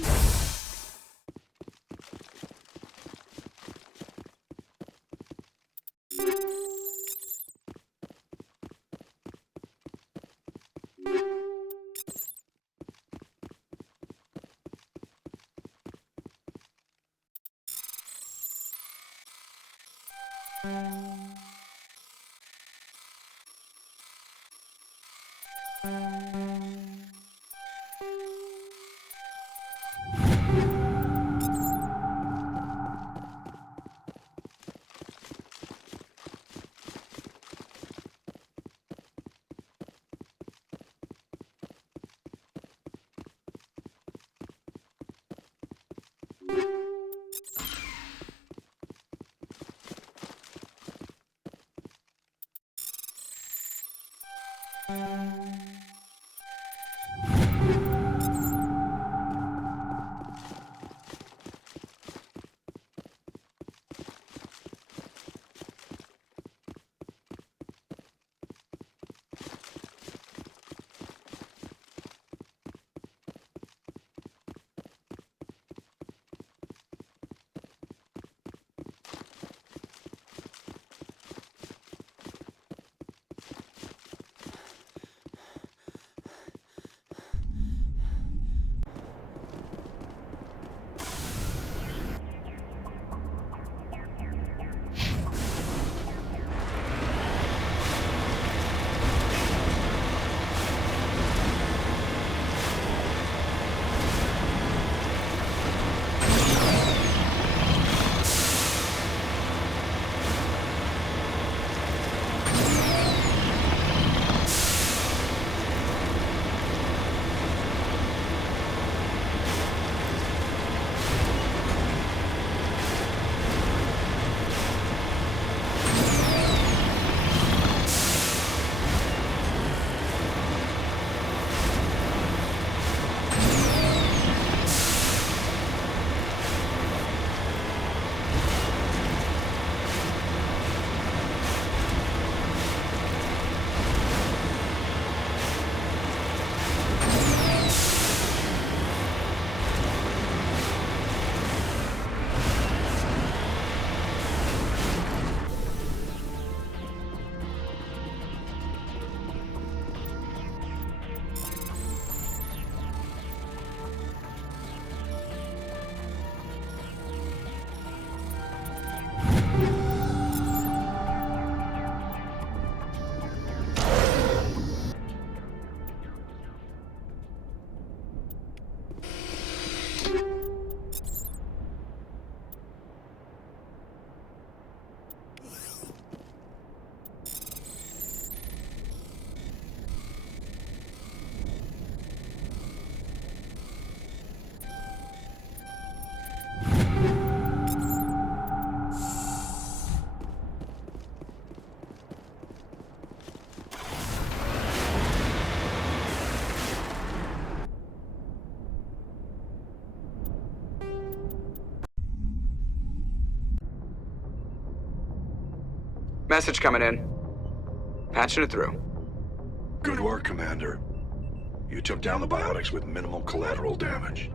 Message coming in. Patching it through. Good work, Commander. You took down the biotics with minimal collateral damage.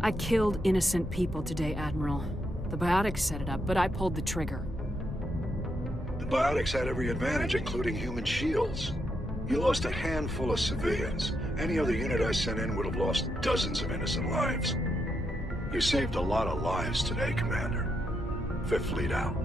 I killed innocent people today, Admiral. The biotics set it up, but I pulled the trigger. The biotics had every advantage, including human shields. You lost a handful of civilians. Any other unit I sent in would have lost dozens of innocent lives. You saved a lot of lives today, Commander. Fifth Fleet out.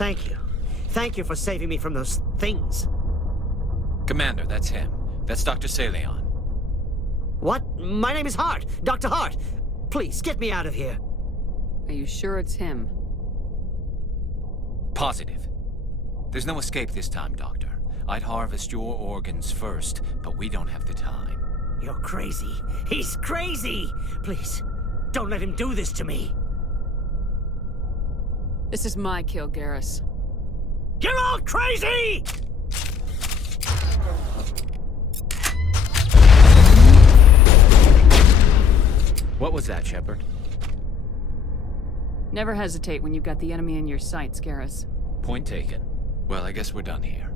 Thank you. Thank you for saving me from those things. Commander, that's him. That's Dr. Saleon. What? My name is Hart. Dr. Hart. Please, get me out of here. Are you sure it's him? Positive. There's no escape this time, Doctor. I'd harvest your organs first, but we don't have the time. You're crazy. He's crazy! Please, don't let him do this to me. This is my kill, Garrus. You're all crazy! What was that, Shepard? Never hesitate when you've got the enemy in your sights, Garrus. Point taken. Well, I guess we're done here.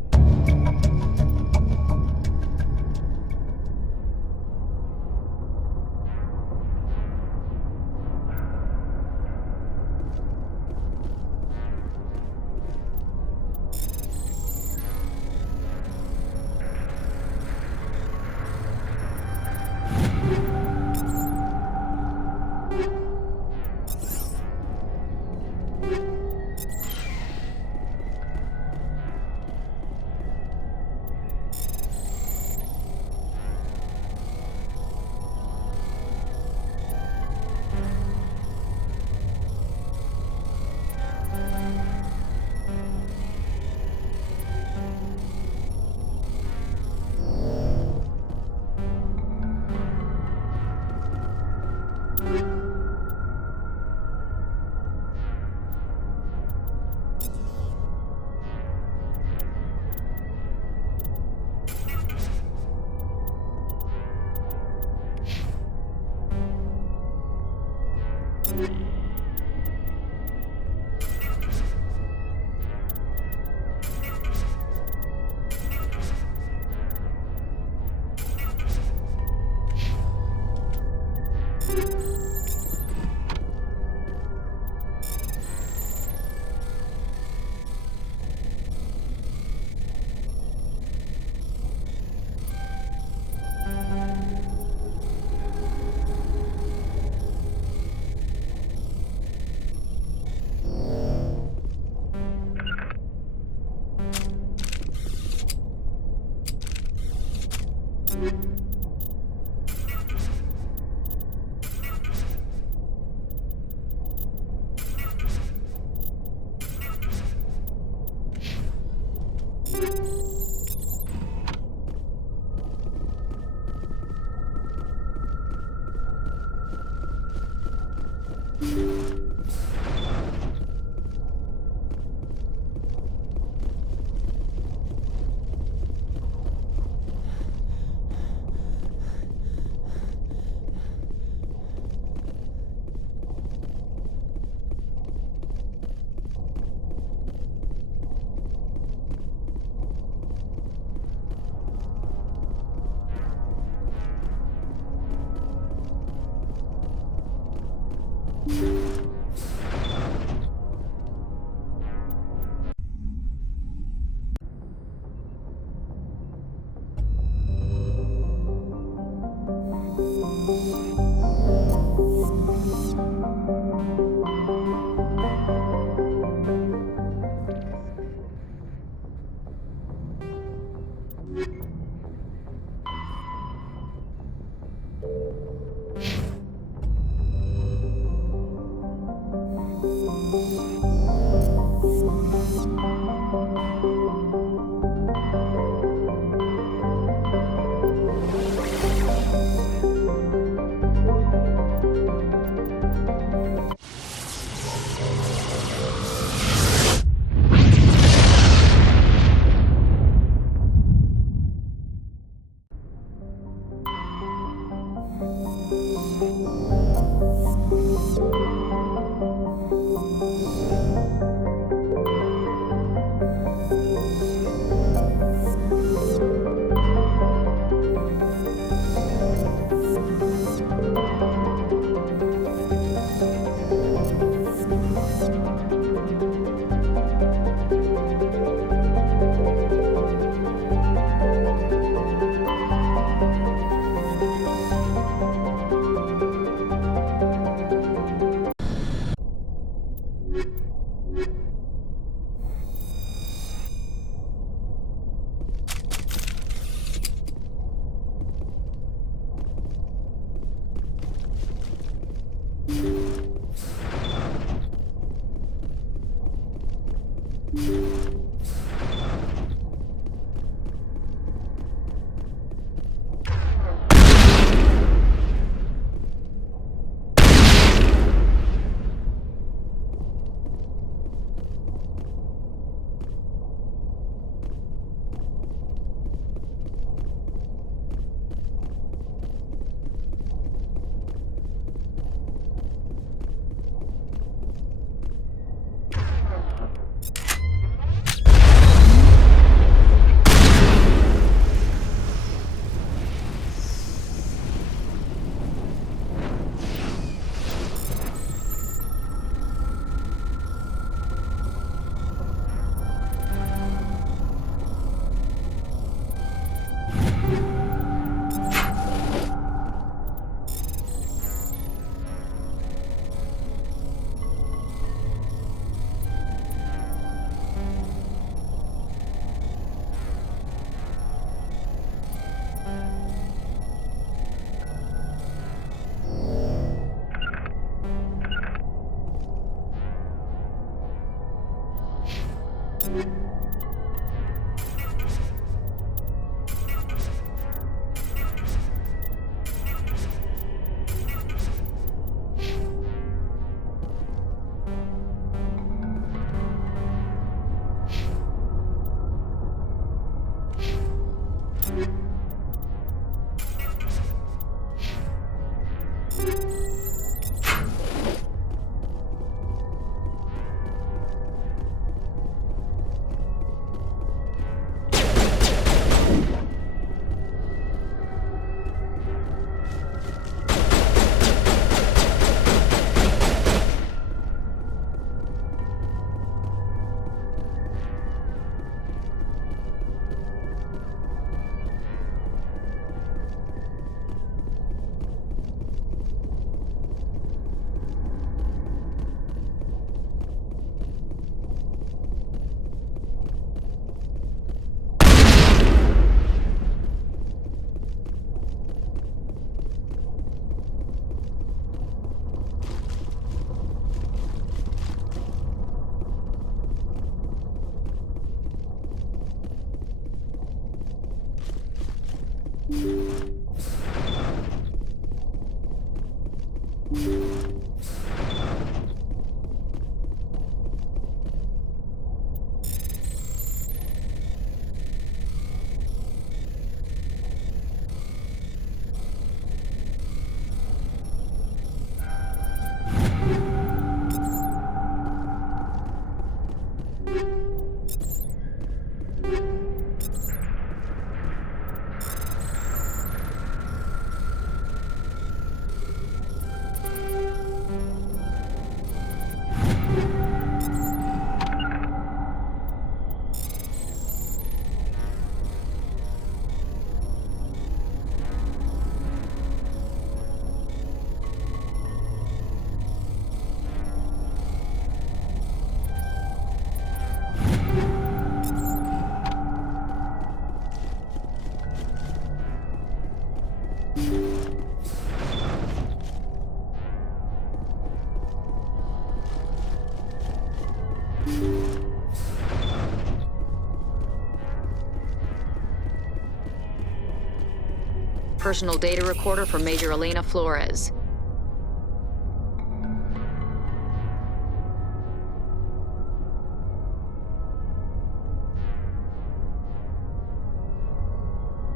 Personal data recorder for Major Elena Flores.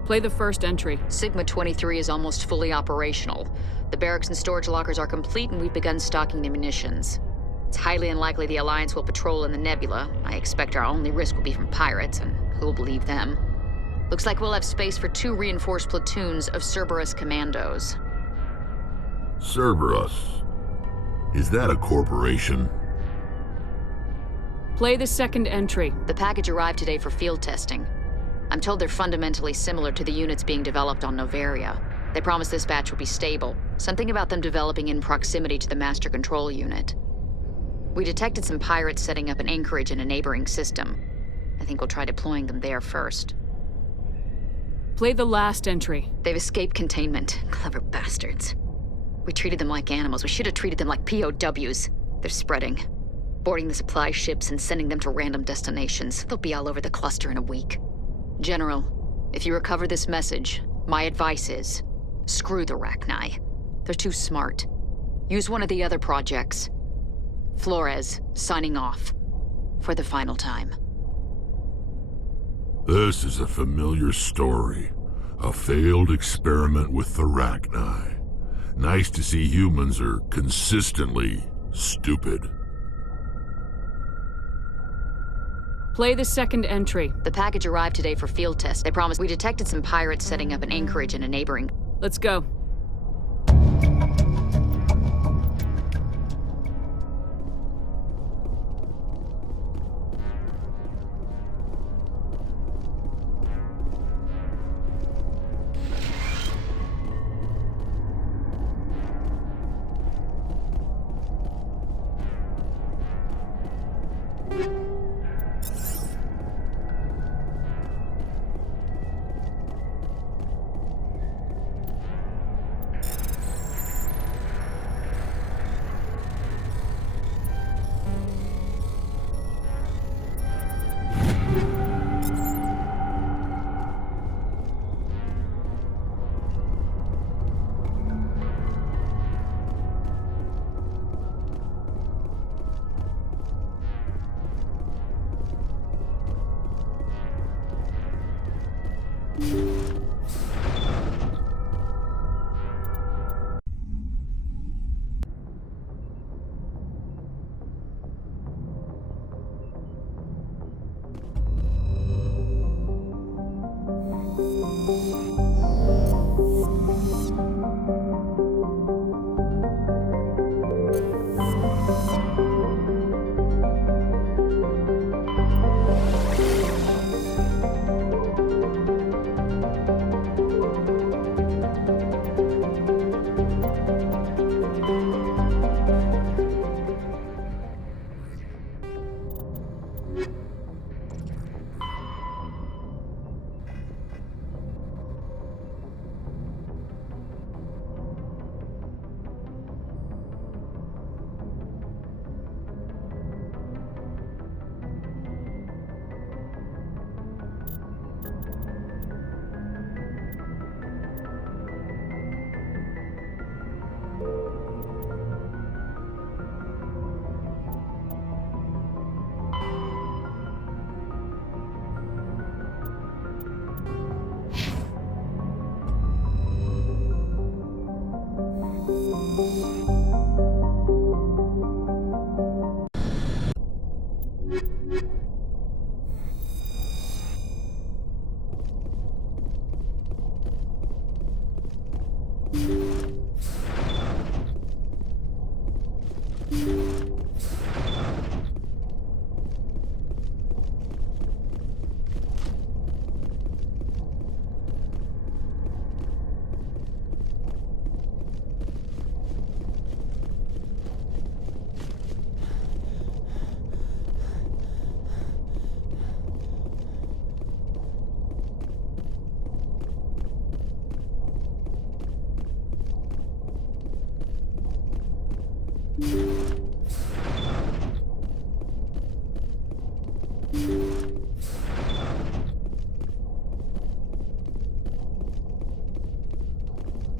Play the first entry. Sigma 23 is almost fully operational. The barracks and storage lockers are complete, and we've begun stocking the munitions. It's highly unlikely the Alliance will patrol in the nebula. I expect our only risk will be from pirates, and who'll believe them? Looks like we'll have space for 2 reinforced platoons of Cerberus commandos. Cerberus? Is that a corporation? Play the second entry. The package arrived today for field testing. I'm told they're fundamentally similar to the units being developed on Novaria. They promise this batch will be stable. Something about them developing in proximity to the master control unit. We detected some pirates setting up an anchorage in a neighboring system. I think we'll try deploying them there first. Play the last entry. They've escaped containment. Clever bastards. We treated them like animals. We should have treated them like POWs. They're spreading. Boarding the supply ships and sending them to random destinations. They'll be all over the cluster in a week. General, if you recover this message, my advice is, screw the Rachni. They're too smart. Use one of the other projects. Flores, signing off. For the final time. This is a familiar story. A failed experiment with the Rachni. Nice to see humans are consistently stupid. Play the second entry. The package arrived today for field test. They promised. We detected some pirates setting up an anchorage in a neighboring... Let's go.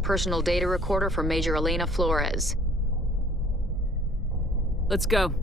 Personal data recorder for Major Elena Flores. Let's go.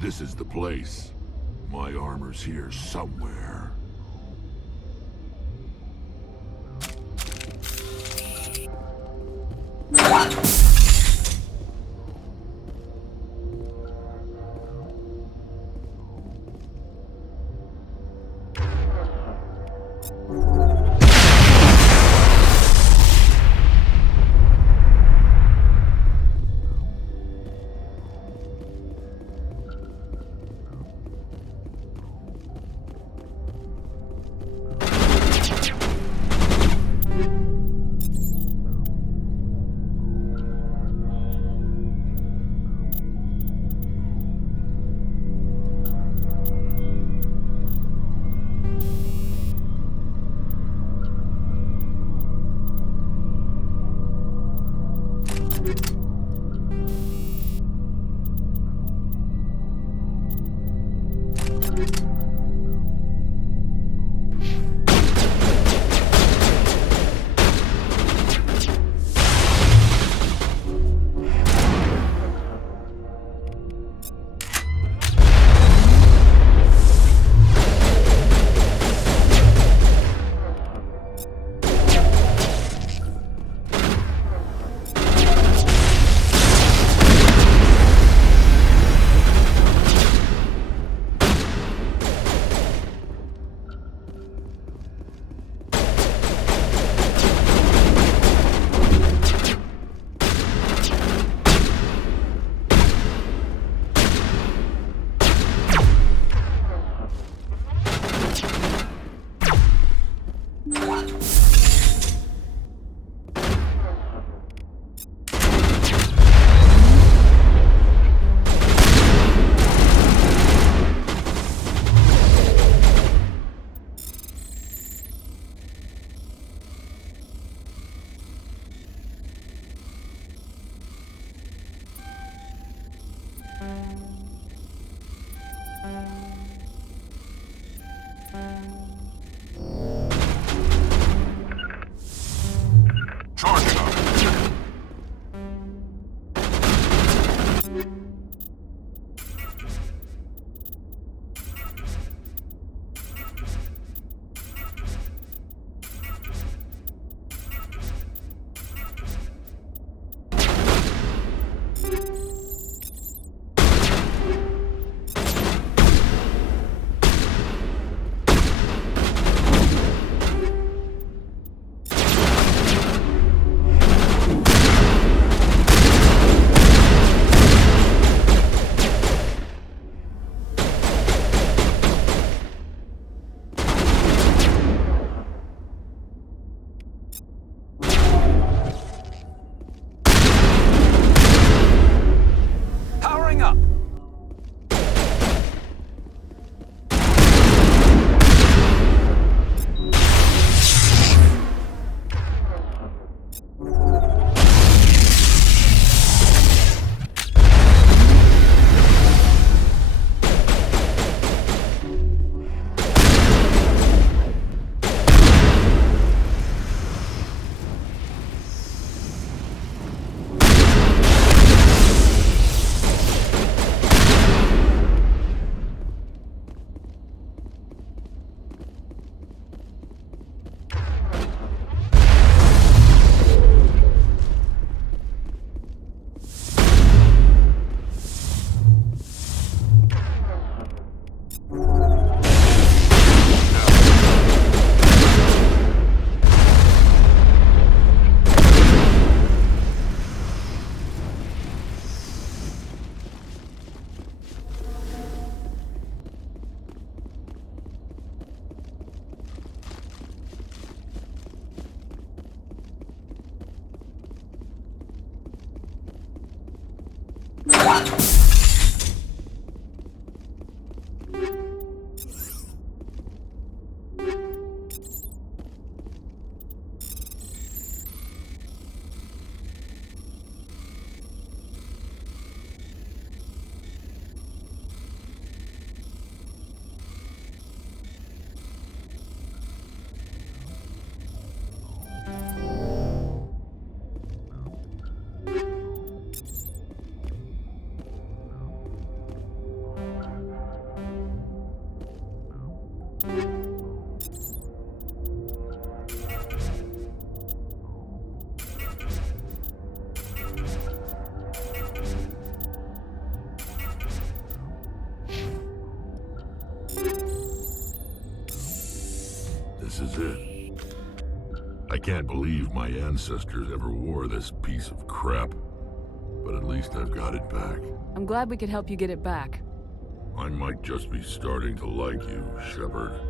This is the place. My armor's here somewhere. is it. I can't believe my ancestors ever wore this piece of crap, but at least I've got it back. I'm glad we could help you get it back. I might just be starting to like you, Shepard.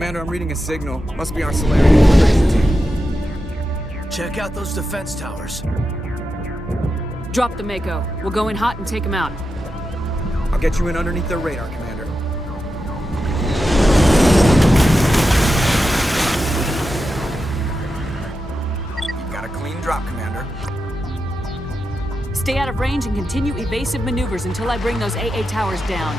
Commander, I'm reading a signal. Must be our Solarian infiltration team. Check out those defense towers. Drop the Mako. We'll go in hot and take them out. I'll get you in underneath their radar, Commander. You got a clean drop, Commander. Stay out of range and continue evasive maneuvers until I bring those AA towers down.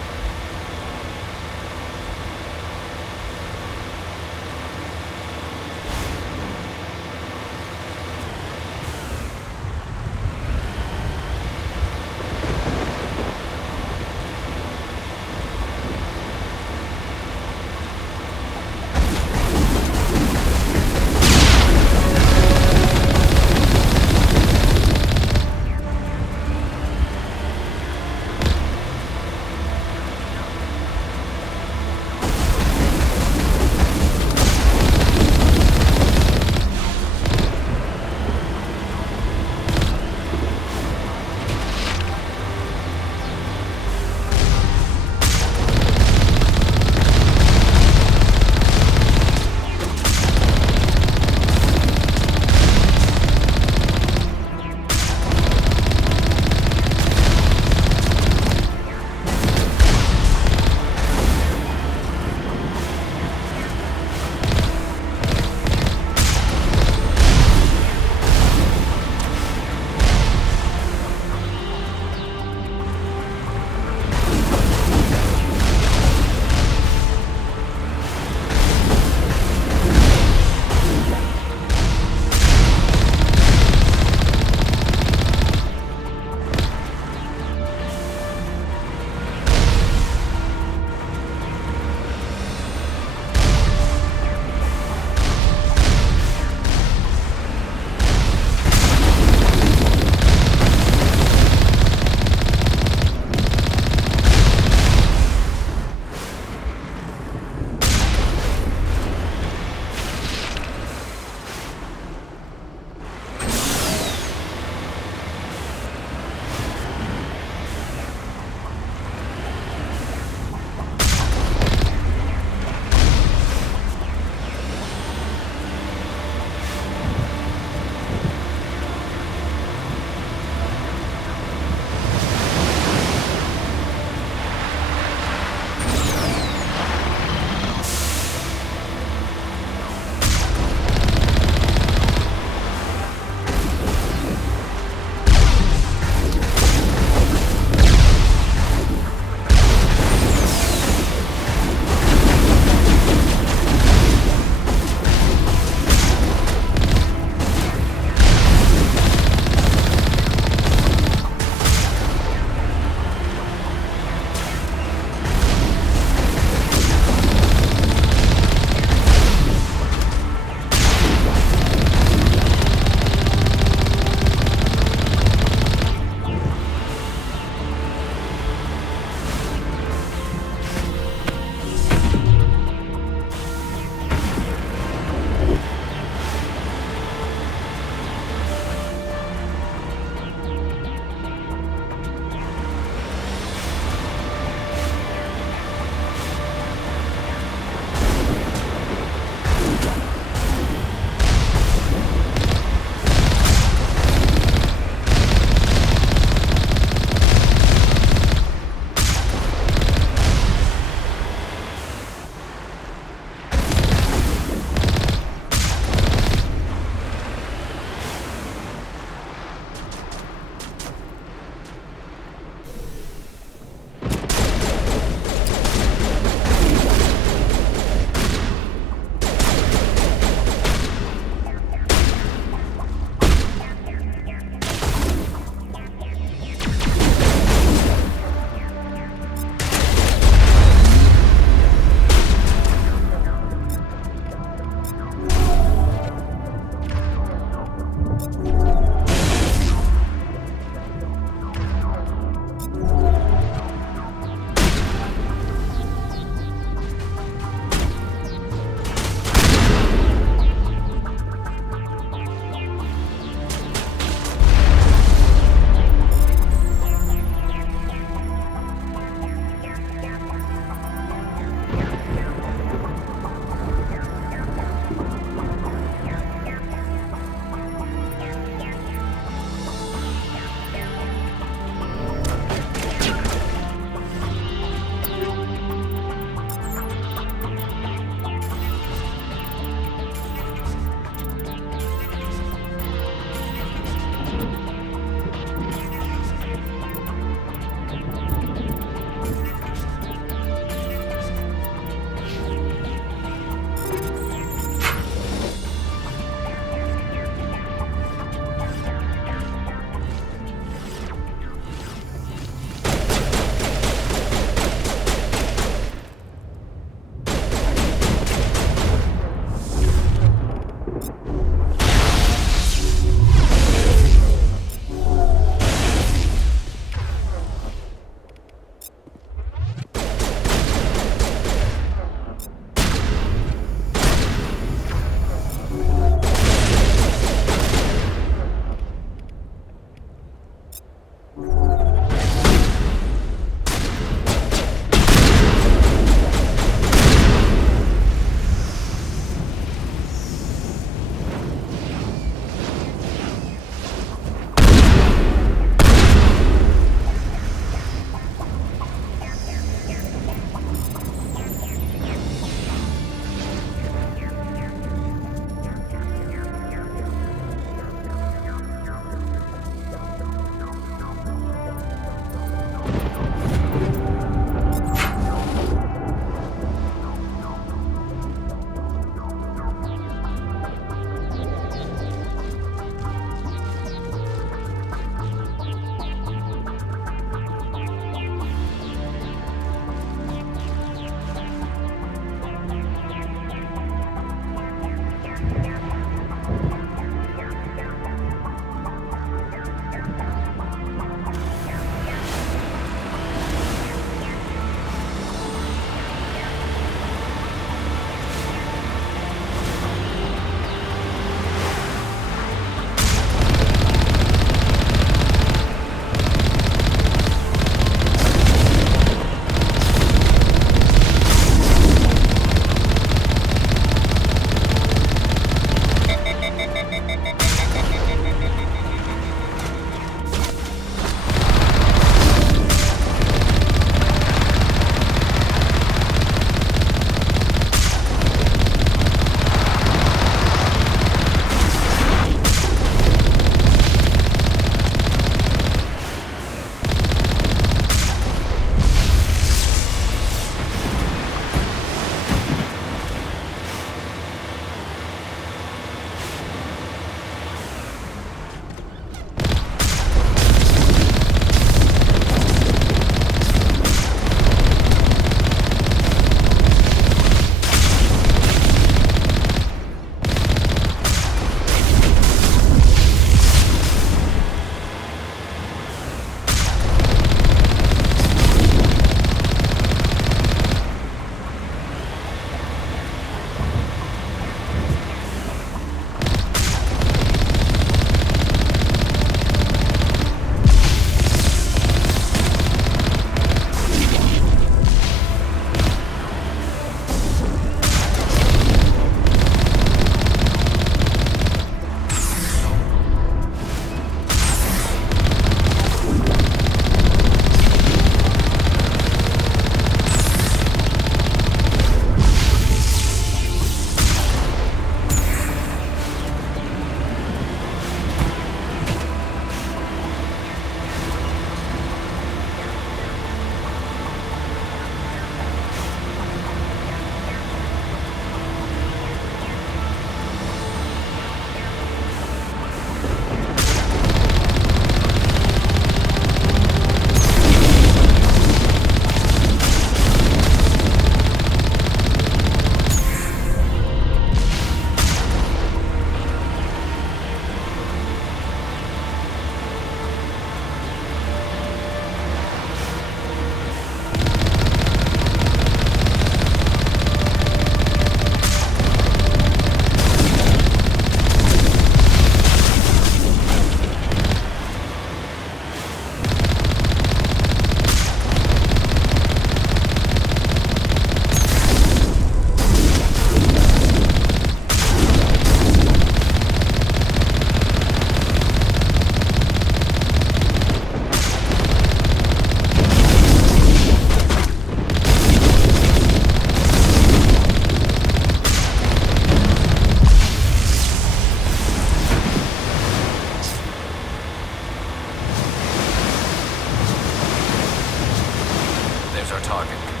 your target, Commander.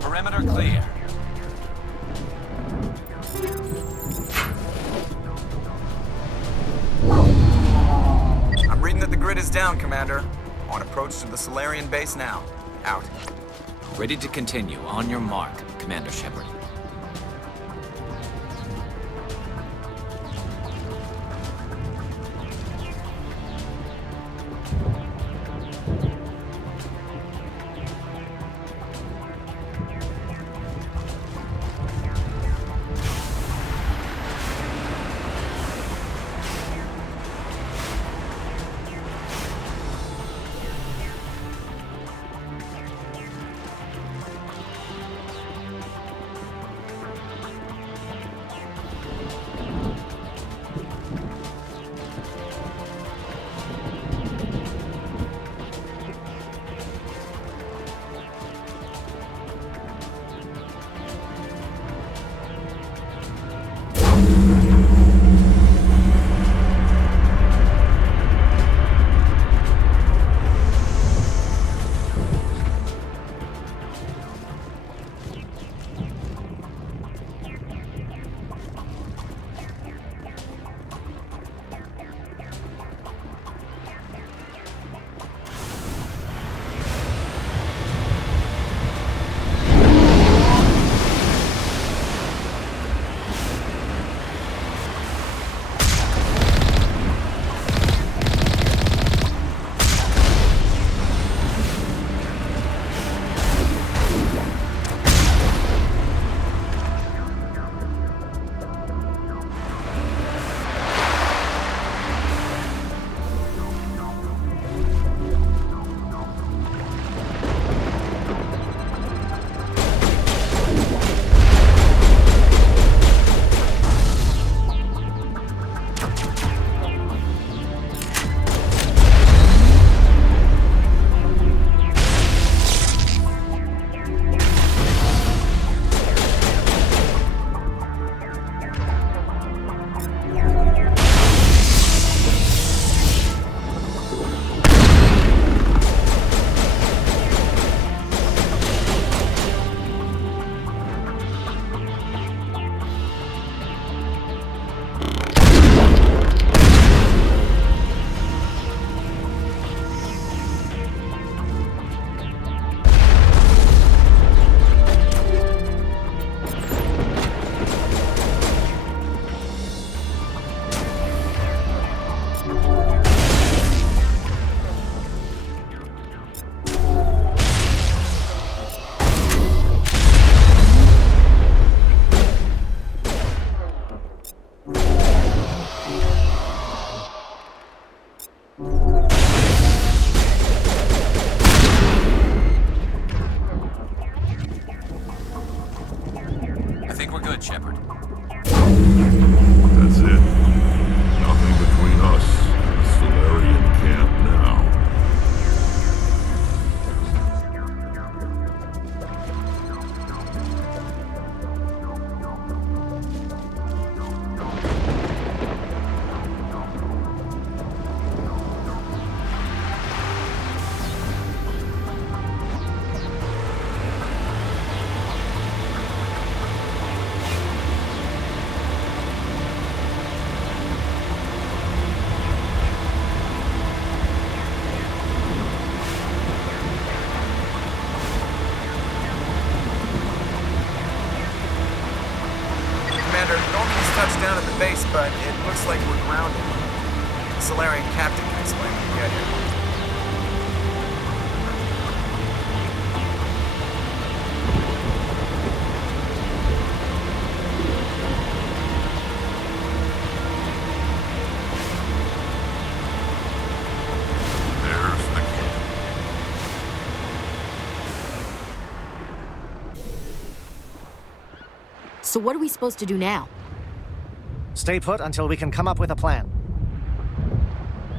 Perimeter clear. I'm reading that the grid is down, Commander. On approach to the Solarian base now. Out. Ready to continue. On your mark, Commander Shepard. but it looks like we're grounded. The Solarian captain can explain when we get here. So what are we supposed to do now? Stay put until we can come up with a plan.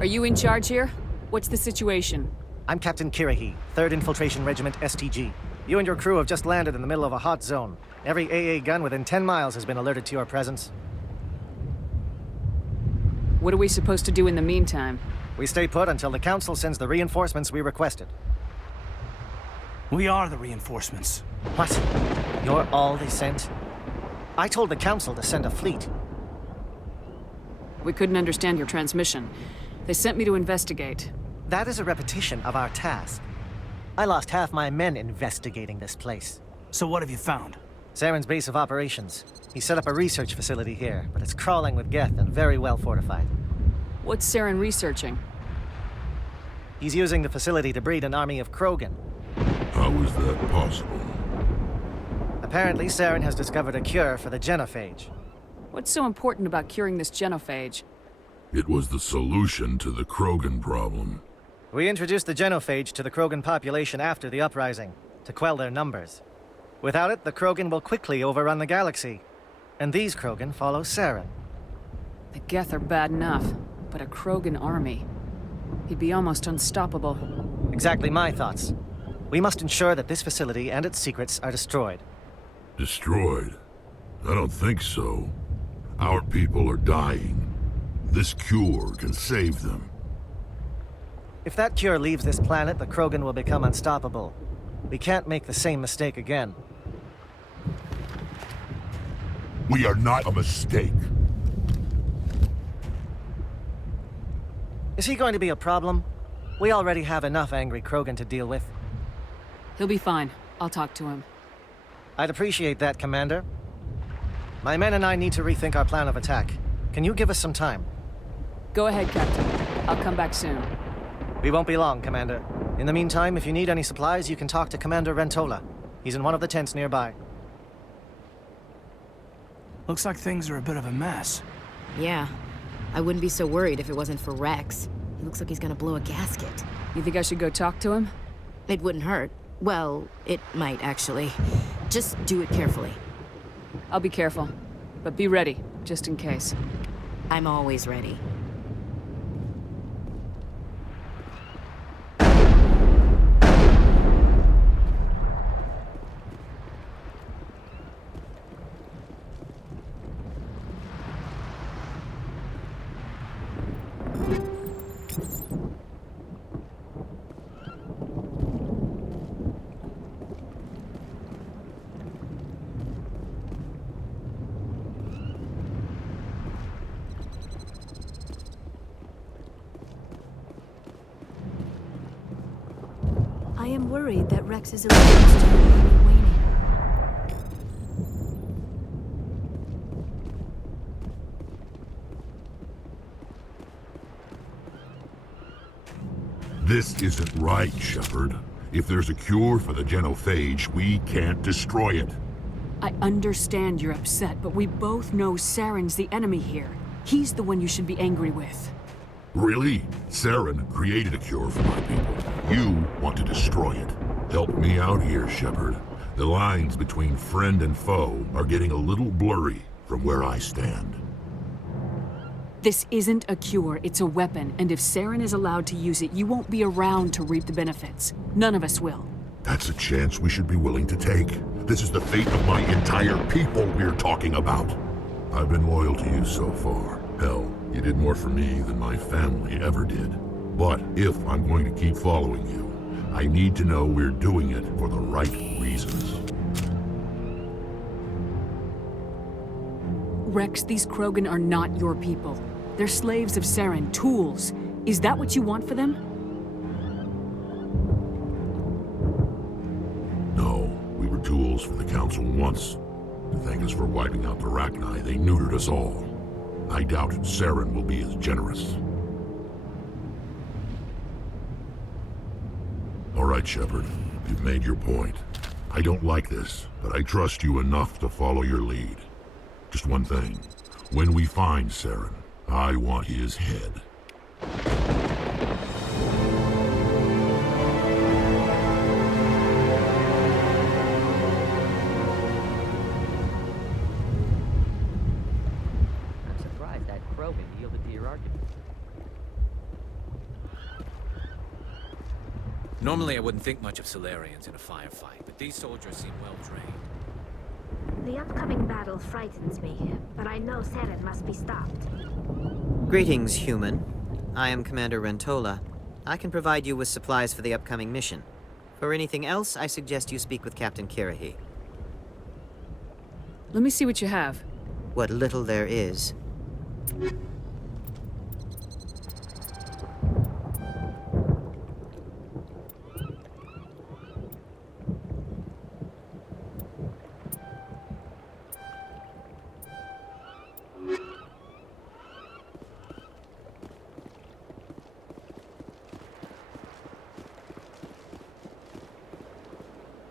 Are you in charge here? What's the situation? I'm Captain Kirahi, 3rd Infiltration Regiment STG. You and your crew have just landed in the middle of a hot zone. Every AA gun within 10 miles has been alerted to your presence. What are we supposed to do in the meantime? We stay put until the Council sends the reinforcements we requested. We are the reinforcements. What? You're all they sent? I told the Council to send a fleet. We couldn't understand your transmission. They sent me to investigate. That is a repetition of our task. I lost half my men investigating this place. So what have you found? Saren's base of operations. He set up a research facility here, but it's crawling with Geth and very well fortified. What's Saren researching? He's using the facility to breed an army of Krogan. How is that possible? Apparently, Saren has discovered a cure for the genophage. What's so important about curing this genophage? It was the solution to the Krogan problem. We introduced the genophage to the Krogan population after the uprising, to quell their numbers. Without it, the Krogan will quickly overrun the galaxy. And these Krogan follow Saren. The Geth are bad enough, but a Krogan army. He'd be almost unstoppable. Exactly my thoughts. We must ensure that this facility and its secrets are destroyed. Destroyed? I don't think so. Our people are dying. This cure can save them. If that cure leaves this planet, the Krogan will become unstoppable. We can't make the same mistake again. We are not a mistake. Is he going to be a problem? We already have enough angry Krogan to deal with. He'll be fine. I'll talk to him. I'd appreciate that, Commander. My men and I need to rethink our plan of attack. Can you give us some time? Go ahead, Captain. I'll come back soon. We won't be long, Commander. In the meantime, if you need any supplies, you can talk to Commander Rentola. He's in one of the tents nearby. Looks like things are a bit of a mess. Yeah. I wouldn't be so worried if it wasn't for Rex. He looks like he's gonna blow a gasket. You think I should go talk to him? It wouldn't hurt. Well, it might, actually. Just do it carefully. I'll be careful. But be ready, just in case. I'm always ready. I am worried that Rex's allegiance to you may be waning. This isn't right, Shepard. If there's a cure for the genophage, we can't destroy it. I understand you're upset, but we both know Saren's the enemy here. He's the one you should be angry with. Really? Saren created a cure for my people. You want to destroy it. Help me out here, Shepard. The lines between friend and foe are getting a little blurry from where I stand. This isn't a cure, it's a weapon, and if Saren is allowed to use it, you won't be around to reap the benefits. None of us will. That's a chance we should be willing to take. This is the fate of my entire people we're talking about. I've been loyal to you so far. Hell, you did more for me than my family ever did. But if I'm going to keep following you, I need to know we're doing it for the right reasons. Rex, these Krogan are not your people. They're slaves of Saren, tools. Is that what you want for them? No, we were tools for the Council once. To thank us for wiping out the Rachni, they neutered us all. I doubt Saren will be as generous. All right, Shepard. You've made your point. I don't like this, but I trust you enough to follow your lead. Just one thing. When we find Saren, I want his head. I'm surprised that Krogan yielded to your argument. Normally I wouldn't think much of Solarians in a firefight, but these soldiers seem well trained. The upcoming battle frightens me, but I know Saren must be stopped. Greetings, human. I am Commander Rentola. I can provide you with supplies for the upcoming mission. For anything else, I suggest you speak with Captain Kirahi. Let me see what you have. What little there is.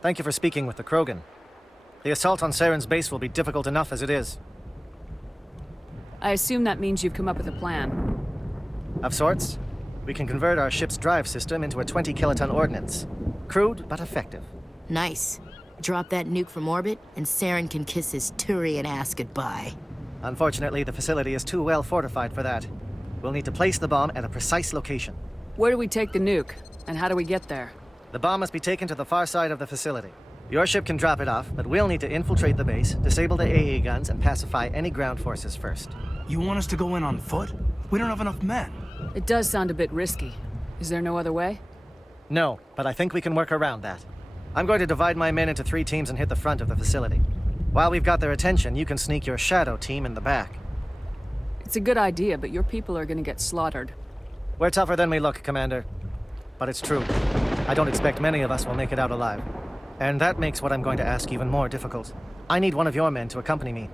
Thank you for speaking with the Krogan. The assault on Saren's base will be difficult enough as it is. I assume that means you've come up with a plan. Of sorts. We can convert our ship's drive system into a 20-kiloton ordnance. Crude, but effective. Nice. Drop that nuke from orbit, and Saren can kiss his Turian ass goodbye. Unfortunately, the facility is too well fortified for that. We'll need to place the bomb at a precise location. Where do we take the nuke? And how do we get there? The bomb must be taken to the far side of the facility. Your ship can drop it off, but we'll need to infiltrate the base, disable the AA guns, and pacify any ground forces first. You want us to go in on foot? We don't have enough men. It does sound a bit risky. Is there no other way? No, but I think we can work around that. I'm going to divide my men into 3 teams and hit the front of the facility. While we've got their attention, you can sneak your shadow team in the back. It's a good idea, but your people are gonna get slaughtered. We're tougher than we look, Commander. But it's true. I don't expect many of us will make it out alive. And that makes what I'm going to ask even more difficult. I need one of your men to accompany me,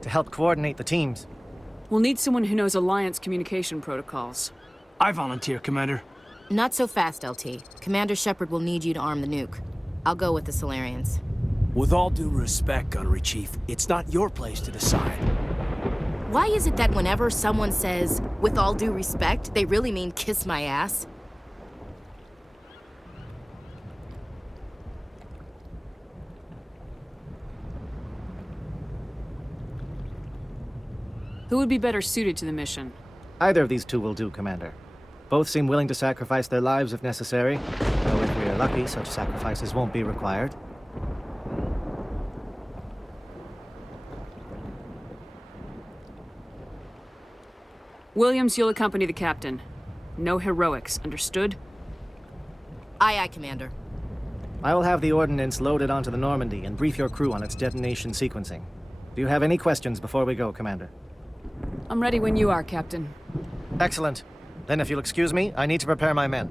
to help coordinate the teams. We'll need someone who knows Alliance communication protocols. I volunteer, Commander. Not so fast, LT. Commander Shepard will need you to arm the nuke. I'll go with the Solarians. With all due respect, Gunnery Chief, it's not your place to decide. Why is it that whenever someone says, with all due respect, they really mean kiss my ass? Who would be better suited to the mission? Either of these 2 will do, Commander. Both seem willing to sacrifice their lives if necessary, though if we are lucky, such sacrifices won't be required. Williams, you'll accompany the captain. No heroics, understood? Aye, aye, Commander. I will have the ordnance loaded onto the Normandy and brief your crew on its detonation sequencing. Do you have any questions before we go, Commander? I'm ready when you are, Captain. Excellent. Then if you'll excuse me, I need to prepare my men.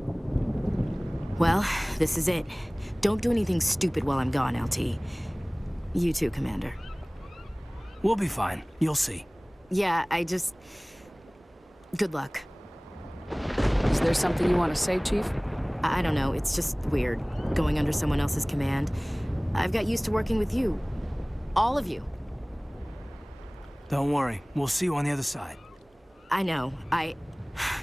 Well, this is it. Don't do anything stupid while I'm gone, LT. You too, Commander. We'll be fine. You'll see. Yeah, Good luck. Is there something you want to say, Chief? I don't know. It's just weird, going under someone else's command. I've got used to working with you. All of you. Don't worry. We'll see you on the other side. I know.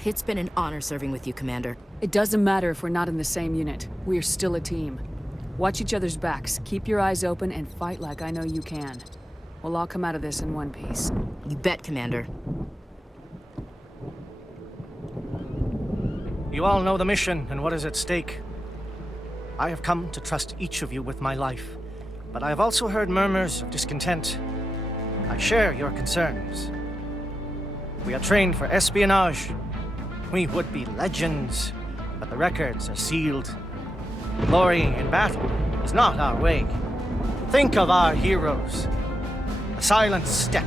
It's been an honor serving with you, Commander. It doesn't matter if we're not in the same unit. We're still a team. Watch each other's backs, keep your eyes open, and fight like I know you can. We'll all come out of this in one piece. You bet, Commander. You all know the mission and what is at stake. I have come to trust each of you with my life, but I have also heard murmurs of discontent. I share your concerns. We are trained for espionage. We would be legends, but the records are sealed. Glory in battle is not our way. Think of our heroes. The silent step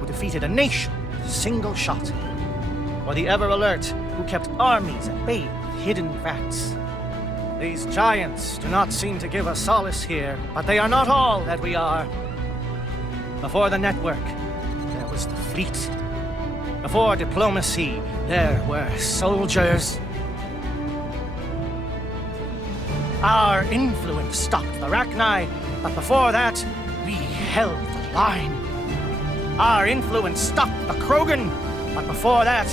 who defeated a nation with a single shot. Or the ever-alert who kept armies at bay with hidden facts. These giants do not seem to give us solace here, but they are not all that we are. Before the network, there was the fleet, Before diplomacy, there were soldiers. Our influence stopped the Rachni, but before that, we held the line. Our influence stopped the Krogan, but before that,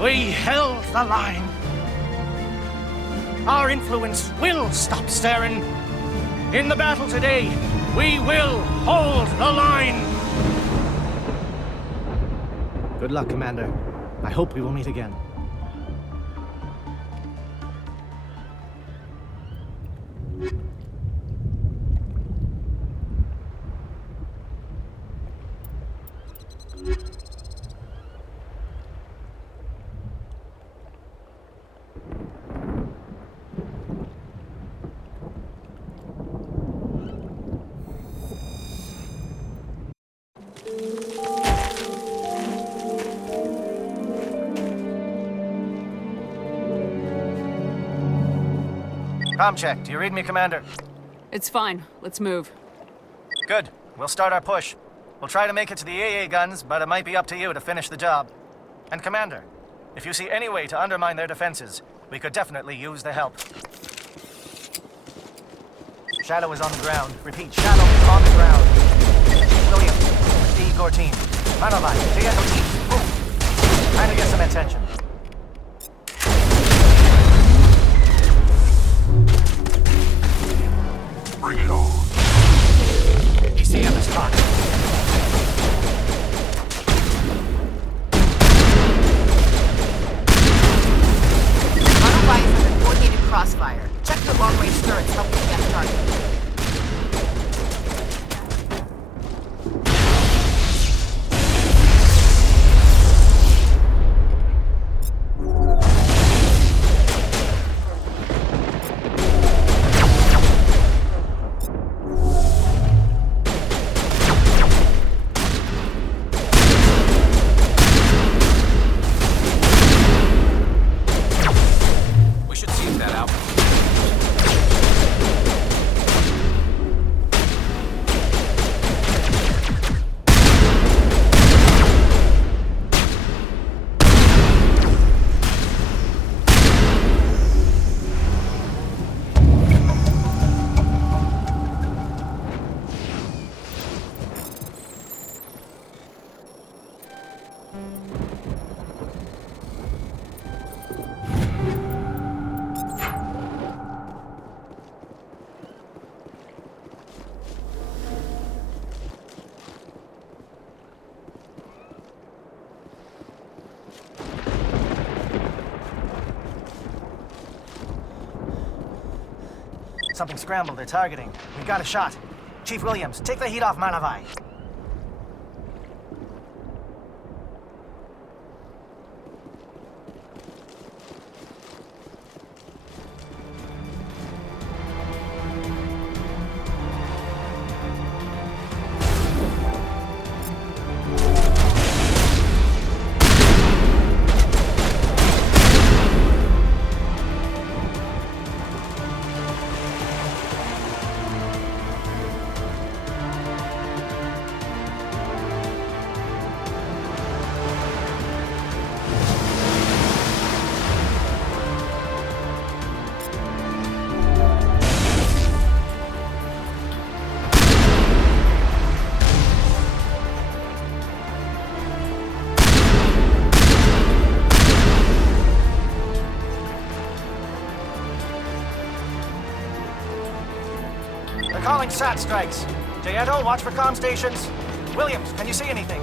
we held the line. Our influence will stop Saren. In the battle today, we will hold the line. Good luck, Commander. I hope we will meet again. Comm check. Do you read me, Commander? It's fine. Let's move. Good. We'll start our push. We'll try to make it to the AA guns, but it might be up to you to finish the job. And Commander, if you see any way to undermine their defenses, we could definitely use the help. Shadow is on the ground. Repeat, Shadow is on the ground. Williams, the Igor team. Manovai, Diego team. Move. Trying to get some attention. Bring it on. ECM is hot. Manovai is under coordinated crossfire. Check your long-range turrets, help with that target. Something scrambled. They're targeting. We got a shot. Chief Williams, take the heat off Manovai. Calling SAT strikes. Jayeto, watch for comm stations. Williams, can you see anything?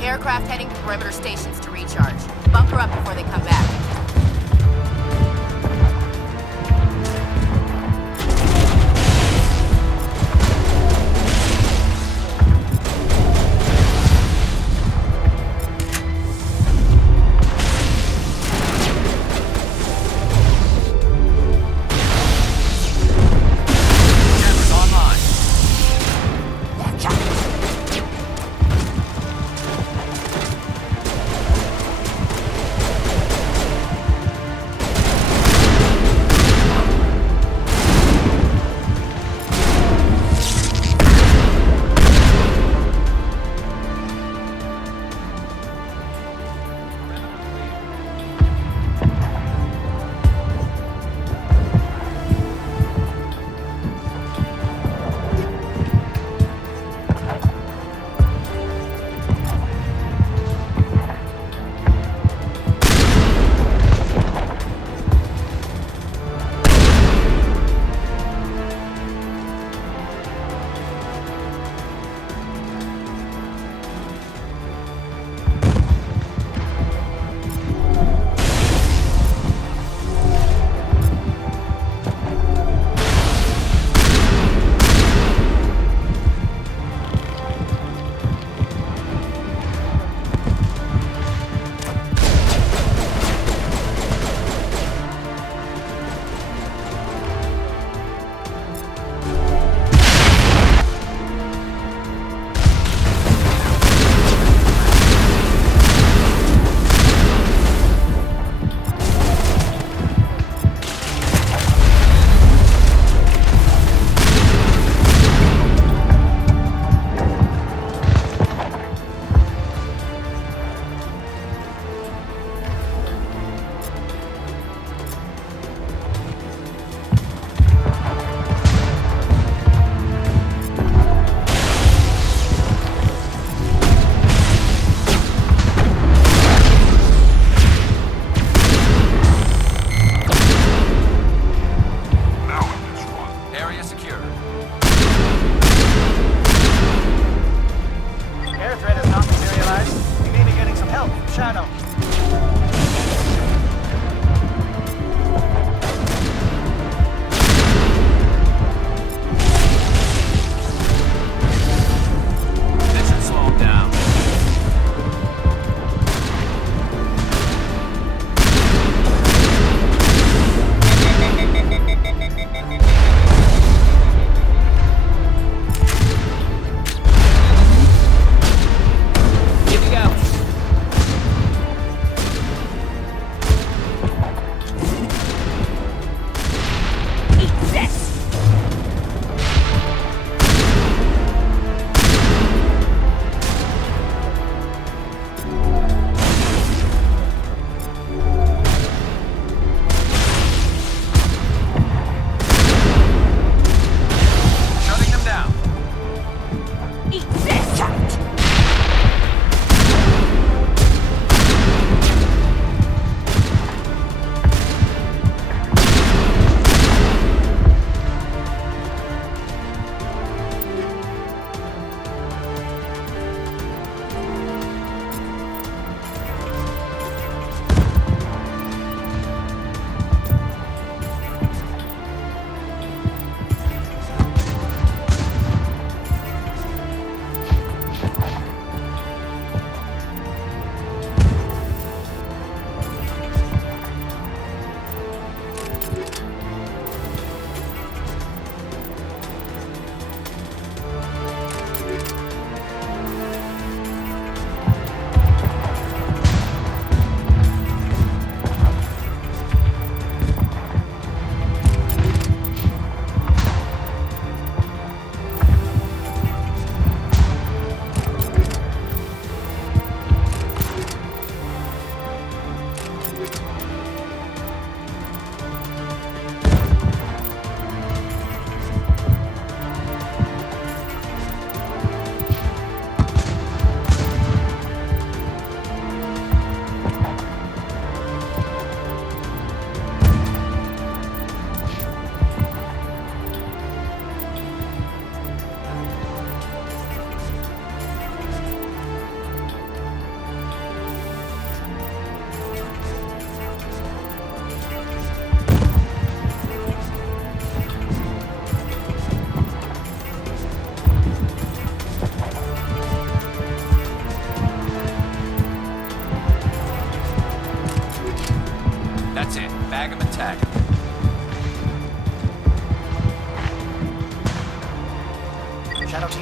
Aircraft heading to perimeter stations to recharge. Bunker up before they come back.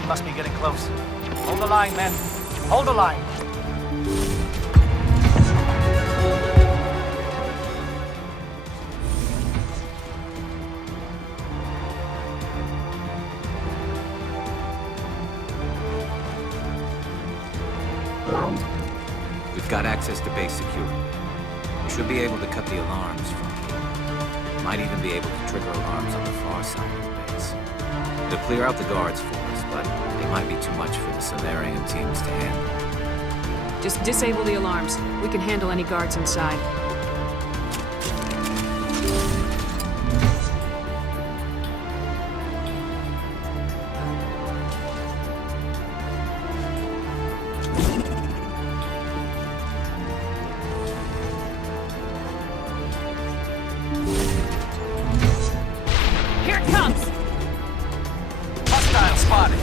must be getting close. Hold the line, men. Hold the line. We've got access to base security. We should be able to cut the alarms from here. Might even be able to trigger alarms on the far side of the base. It'll clear out the guards for us, but they might be too much for the Solarian teams to handle. Just disable the alarms. We can handle any guards inside. Here it comes! Hostile spotted.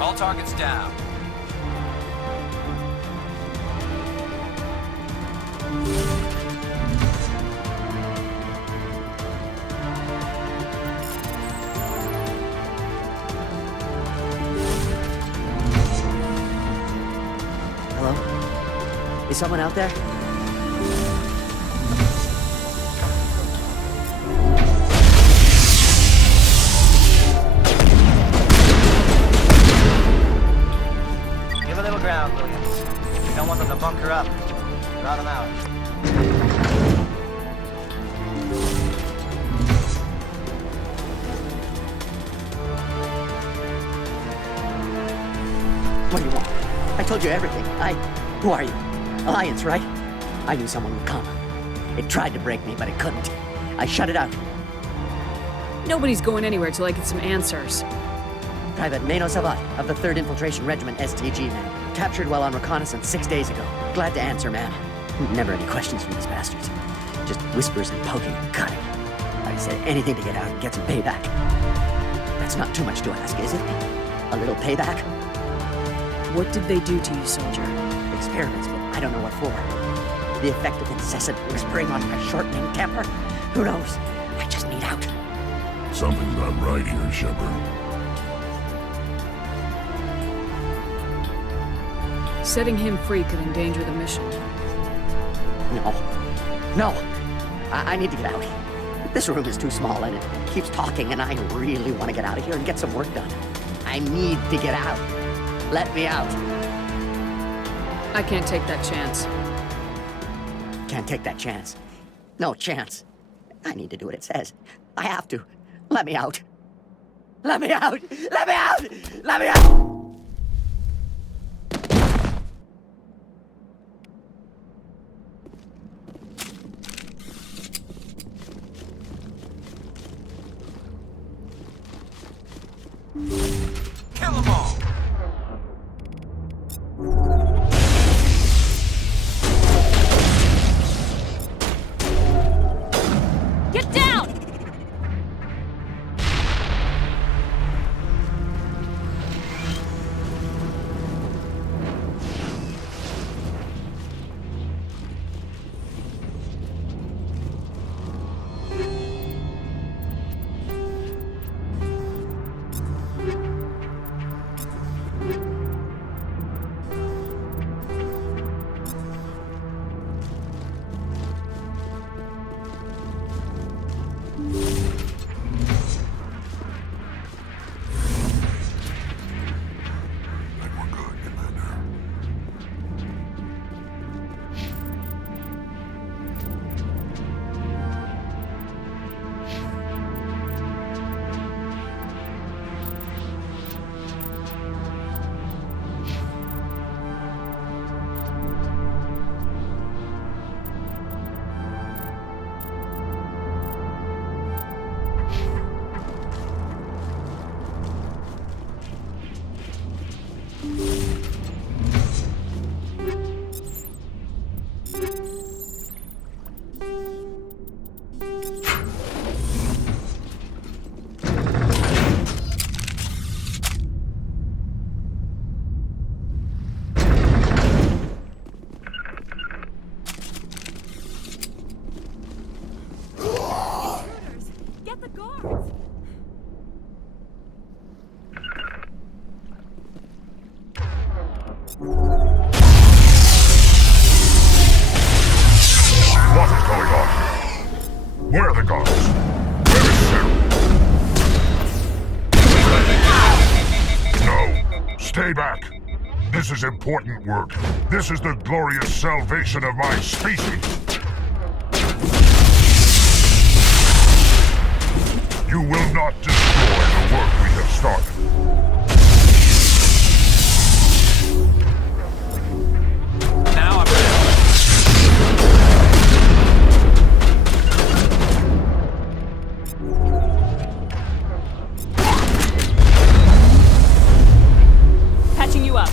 All targets down. Hello? Is someone out there? Give a little ground, Williams. We don't want them to bunker up. Draw them out. What do you want? I told you everything. Who are you? Alliance, right? I knew someone would come. It tried to break me, but it couldn't. I shut it out. Nobody's going anywhere till I get some answers. Private Mano Savat of the 3rd Infiltration Regiment STG, man. Captured while on reconnaissance 6 days ago. Glad to answer, man. Never any questions from these bastards. Just whispers and poking and cutting. I said anything to get out and get some payback. That's not too much to ask, is it? A little payback? What did they do to you, soldier? Experiments, but I don't know what for. The effect of incessant whispering on my shortening temper? Who knows? I just need out. Something's not right here, Shepard. Setting him free could endanger the mission. No. I need to get out. This room is too small and it keeps talking and I really want to get out of here and get some work done. I need to get out. Let me out. I can't take that chance. Can't take that chance. No chance. I need to do what it says. I have to. Let me out. Let me out! Let me out! Let me out! Kill them all! Get down! is important work. This is the glorious salvation of my species. You will not destroy the work we have started. Now I'm ready. Patching you up.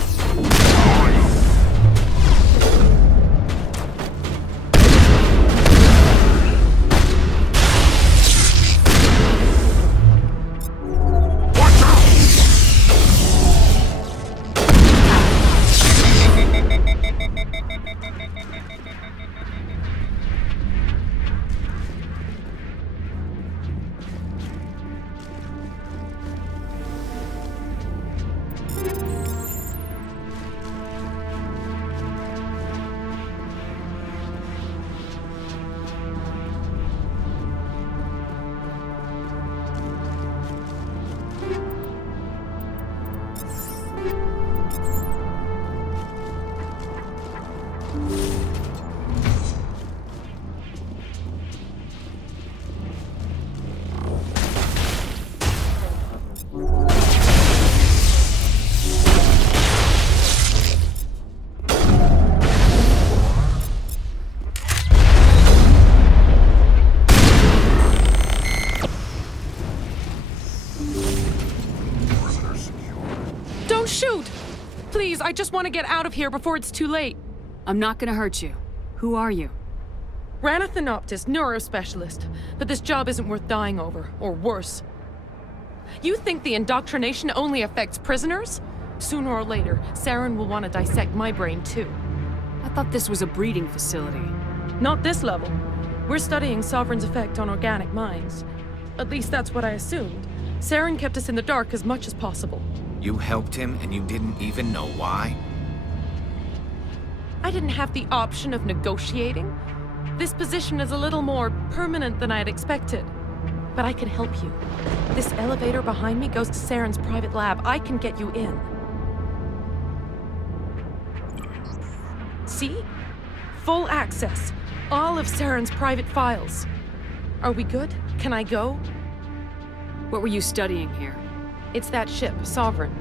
Don't shoot! Please, I just want to get out of here before it's too late. I'm not gonna hurt you. Who are you? Ranathanoptis, neurospecialist. But this job isn't worth dying over, or worse. You think the indoctrination only affects prisoners? Sooner or later, Saren will want to dissect my brain too. I thought this was a breeding facility. Not this level. We're studying Sovereign's effect on organic minds. At least that's what I assumed. Saren kept us in the dark as much as possible. You helped him and you didn't even know why? I didn't have the option of negotiating. This position is a little more permanent than I had expected. But I can help you. This elevator behind me goes to Saren's private lab. I can get you in. See? Full access. All of Saren's private files. Are we good? Can I go? What were you studying here? It's that ship, Sovereign.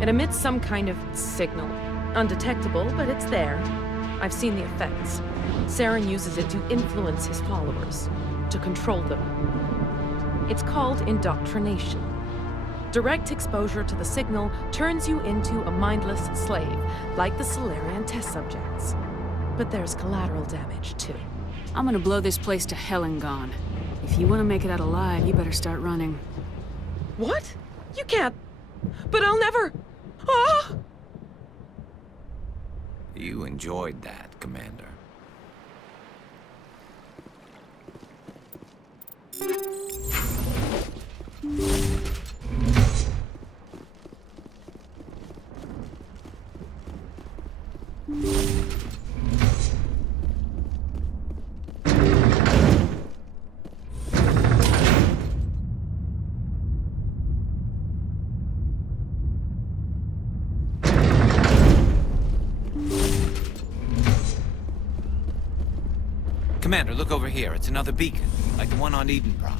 It emits some kind of signal. Undetectable, but it's there. I've seen the effects. Saren uses it to influence his followers, to control them. It's called indoctrination. Direct exposure to the signal turns you into a mindless slave, like the Solarian test subjects. But there's collateral damage, too. I'm gonna blow this place to hell and gone. If you want to make it out alive, you better start running. What? You can't. But I'll never. Ah! You enjoyed that, Commander. Commander, look over here. It's another beacon, like the one on Edenprod.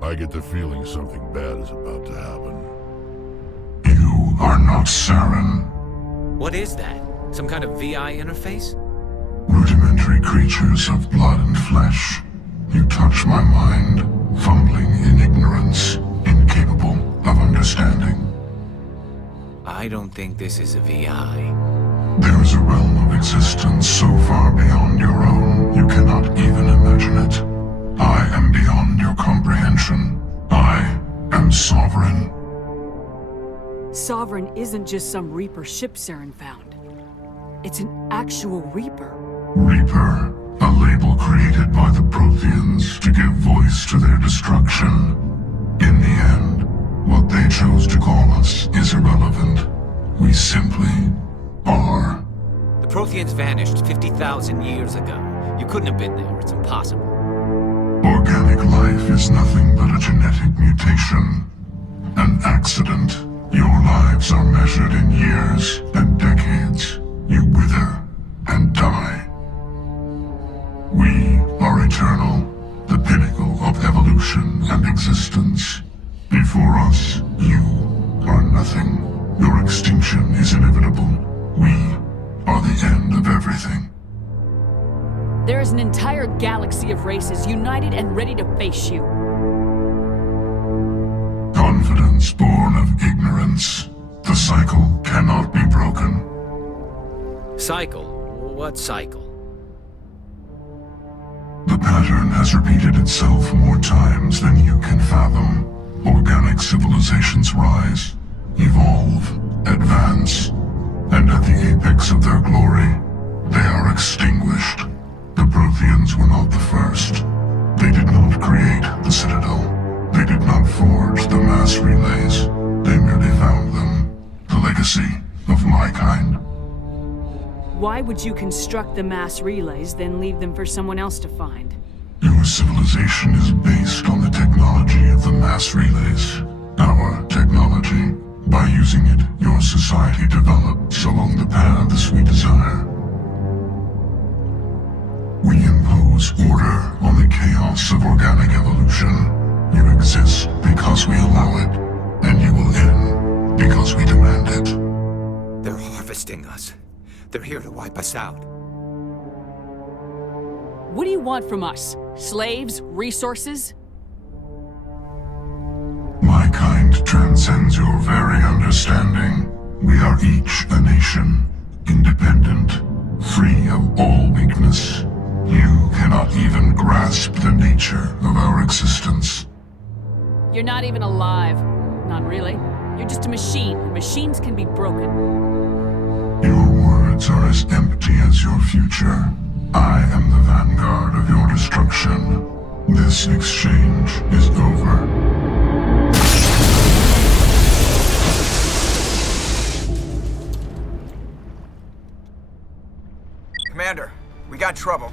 I get the feeling something bad is about to happen. You are not Saren. What is that? Some kind of VI interface? Rudimentary creatures of blood and flesh. You touch my mind, fumbling in ignorance, incapable of understanding. I don't think this is a VI. There is a realm of existence so far beyond your own, you cannot even imagine it. I am beyond your comprehension. I am sovereign. Sovereign isn't just some Reaper ship Saren found. It's an actual Reaper. Reaper, a label created by the Protheans to give voice to their destruction. In the end, what they chose to call us is irrelevant. We simply are. The Protheans vanished 50,000 years ago. You couldn't have been there. It's impossible. Organic life is nothing but a genetic mutation. An accident. Your lives are measured in years and decades. You wither and die. We are eternal, the pinnacle of evolution and existence. Before us, you are nothing. Your extinction is inevitable. We are the end of everything. There is an entire galaxy of races united and ready to face you. Confidence born of ignorance. The cycle cannot be broken. Cycle? What cycle? The pattern has repeated itself more times than you can fathom. Organic civilizations rise, evolve, advance, and at the apex of their glory, they are extinguished. The Protheans were not the first. They did not create the Citadel. They did not forge the mass relays. They merely found them. The legacy of my kind. Why would you construct the mass relays, then leave them for someone else to find? Your civilization is based on the technology of the mass relays. Our technology. By using it, your society develops along the paths we desire. We impose order on the chaos of organic evolution. You exist because we allow it, and you will end because we demand it. They're harvesting us. They're here to wipe us out. What do you want from us? Slaves? Resources? My kind transcends your very understanding. We are each a nation, independent, free of all weakness. You cannot even grasp the nature of our existence. You're not even alive. Not really. You're just a machine, and machines can be broken. Your words are as empty as your future. I am the vanguard of your destruction. This exchange is over. Commander, we got trouble.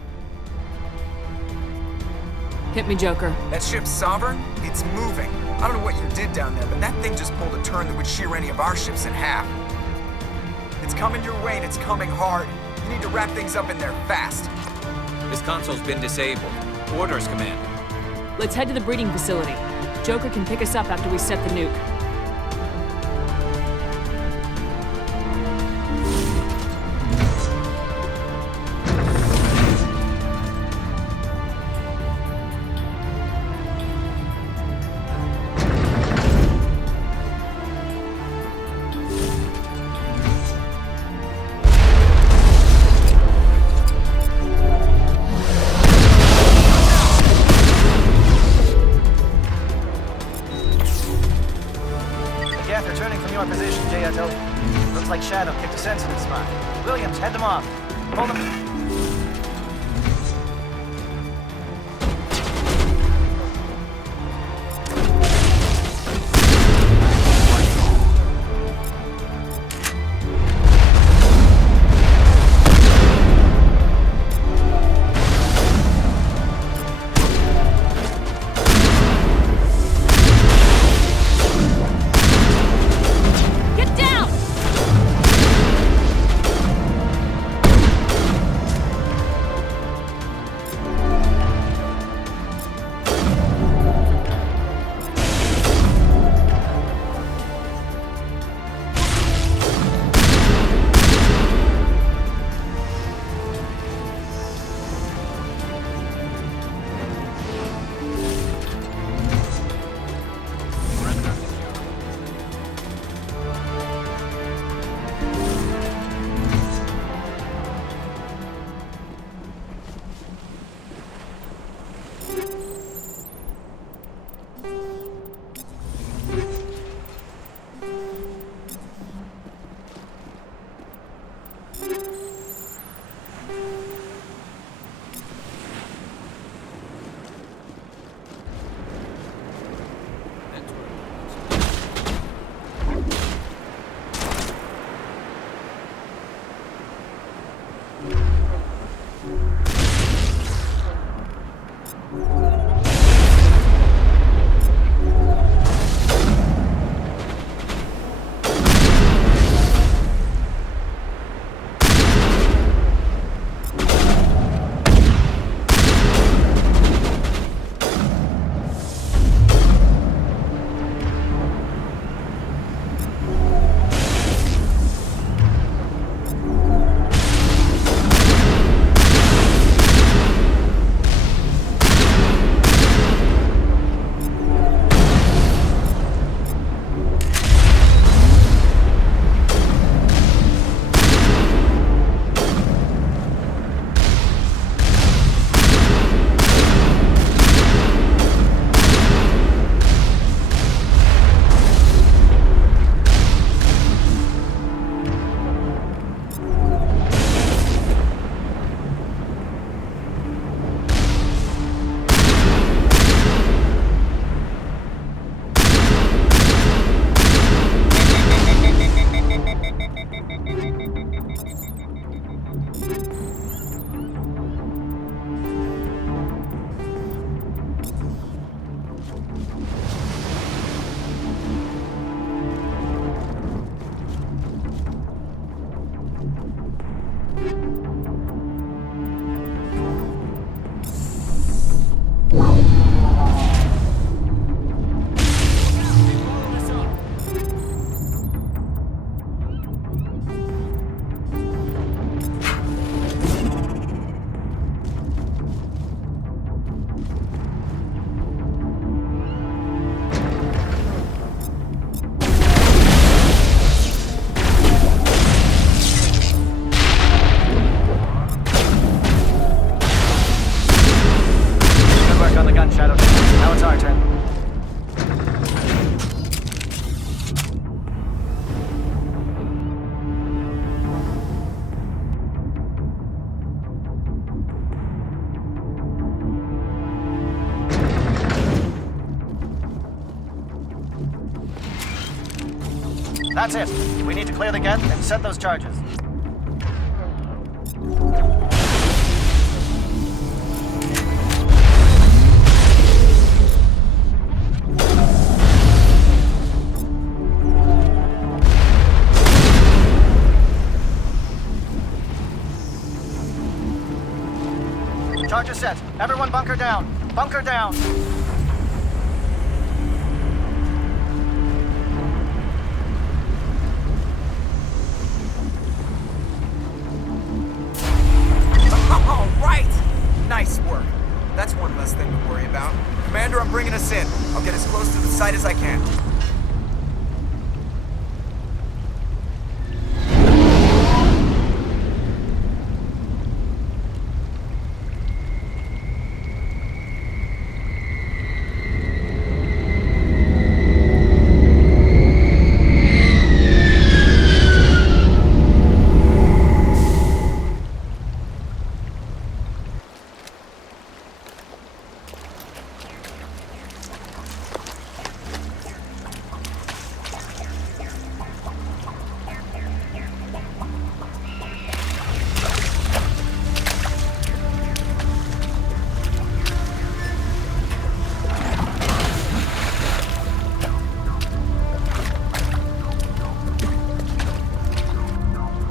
Hit me, Joker. That ship's Sovereign? It's moving. I don't know what you did down there, but that thing just pulled a turn that would shear any of our ships in half. It's coming your way, and it's coming hard. You need to wrap things up in there fast. This console's been disabled. Orders, Commander. Let's head to the breeding facility. Joker can pick us up after we set the nuke. Looks like Shadow kicked a sensitive spot. Williams, head them off. Hold them. That's it. We need to clear the geth and set those charges. Charges set. Everyone bunker down. Bunker down. All right! Nice work. That's one less thing to worry about. Commander, I'm bringing us in. I'll get as close to the site as I can.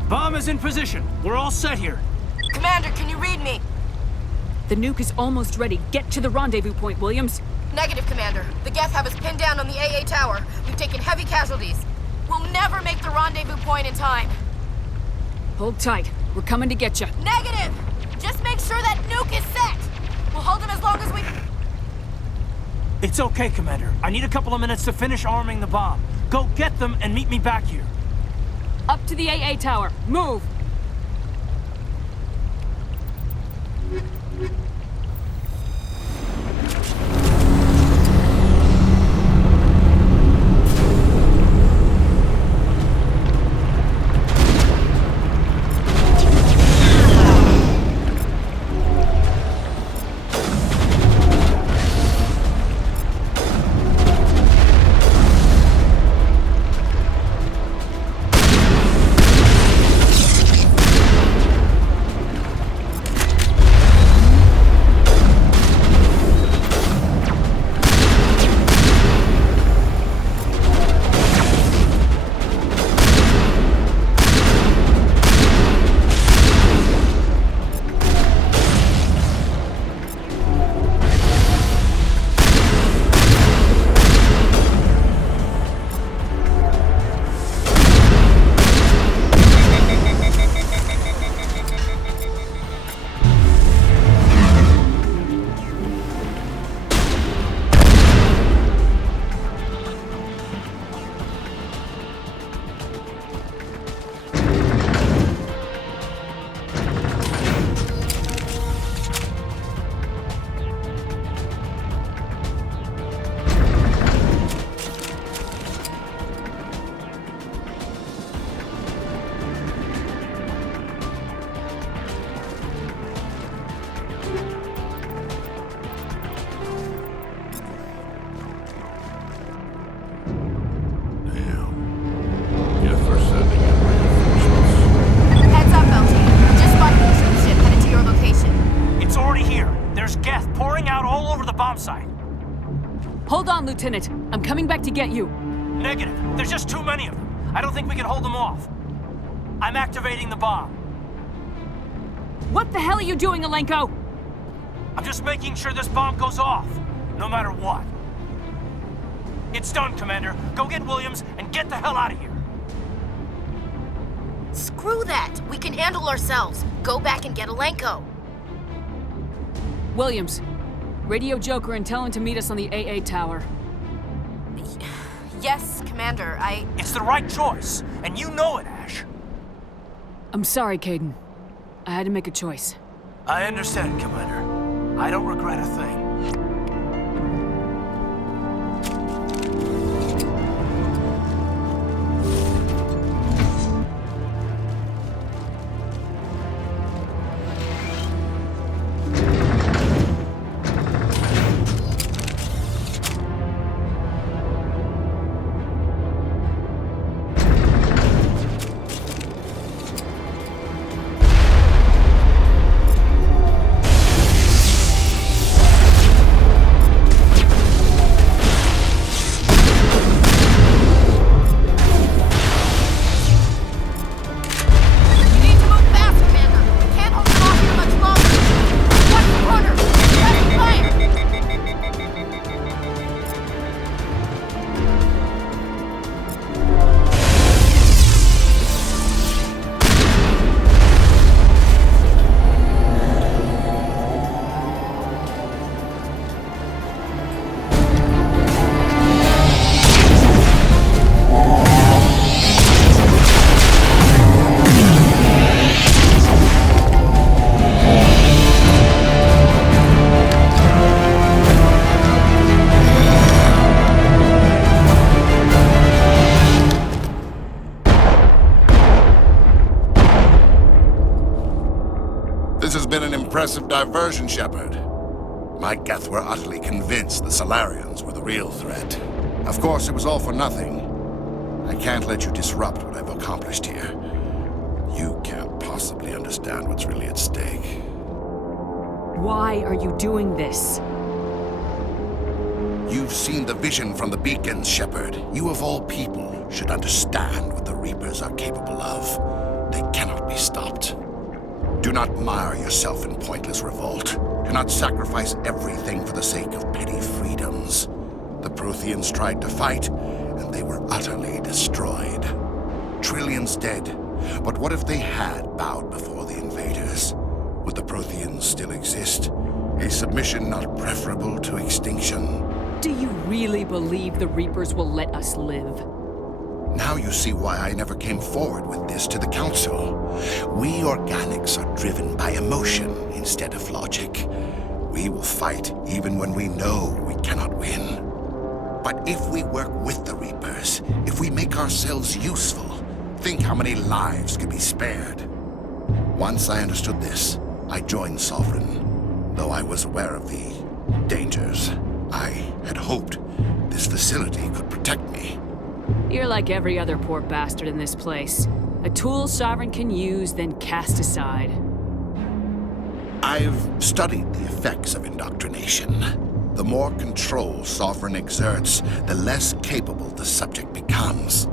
Bomb is in position. We're all set here. Commander, can you read me? The nuke is almost ready. Get to the rendezvous point, Williams. Negative, Commander. The Geth have us pinned down on the AA tower. We've taken heavy casualties. We'll never make the rendezvous point in time. Hold tight. We're coming to get you. Negative! Just make sure that nuke is set! We'll hold them as long as we... It's okay, Commander. I need a couple of minutes to finish arming the bomb. Go get them and meet me back here. Up to the AA tower. Move! Hold on, Lieutenant. I'm coming back to get you. Negative. There's just too many of them. I don't think we can hold them off. I'm activating the bomb. What the hell are you doing, Alenko? I'm just making sure this bomb goes off, no matter what. It's done, Commander. Go get Williams and get the hell out of here. Screw that! We can handle ourselves. Go back and get Alenko. Williams, radio Joker and tell him to meet us on the AA tower. Yes, Commander, It's the right choice, and you know it, Ash. I'm sorry, Caden. I had to make a choice. I understand, Commander. I don't regret a thing. impressive diversion, Shepard. My Geth were utterly convinced the Solarians were the real threat. Of course, it was all for nothing. I can't let you disrupt what I've accomplished here. You can't possibly understand what's really at stake. Why are you doing this? You've seen the vision from the beacons, Shepard. You of all people should understand what the Reapers are capable of. They cannot be stopped. Do not mire yourself in pointless revolt. Do not sacrifice everything for the sake of petty freedoms. The Protheans tried to fight, and they were utterly destroyed. Trillions dead. But what if they had bowed before the invaders? Would the Protheans still exist? A submission not preferable to extinction? Do you really believe the Reapers will let us live? Now you see why I never came forward with this to the Council. We organics are driven by emotion instead of logic. We will fight even when we know we cannot win. But if we work with the Reapers, if we make ourselves useful, think how many lives could be spared. Once I understood this, I joined Sovereign, though I was aware of the dangers. I had hoped this facility could protect me. You're like every other poor bastard in this place. A tool Sovereign can use, then cast aside. I've studied the effects of indoctrination. The more control Sovereign exerts, the less capable the subject becomes.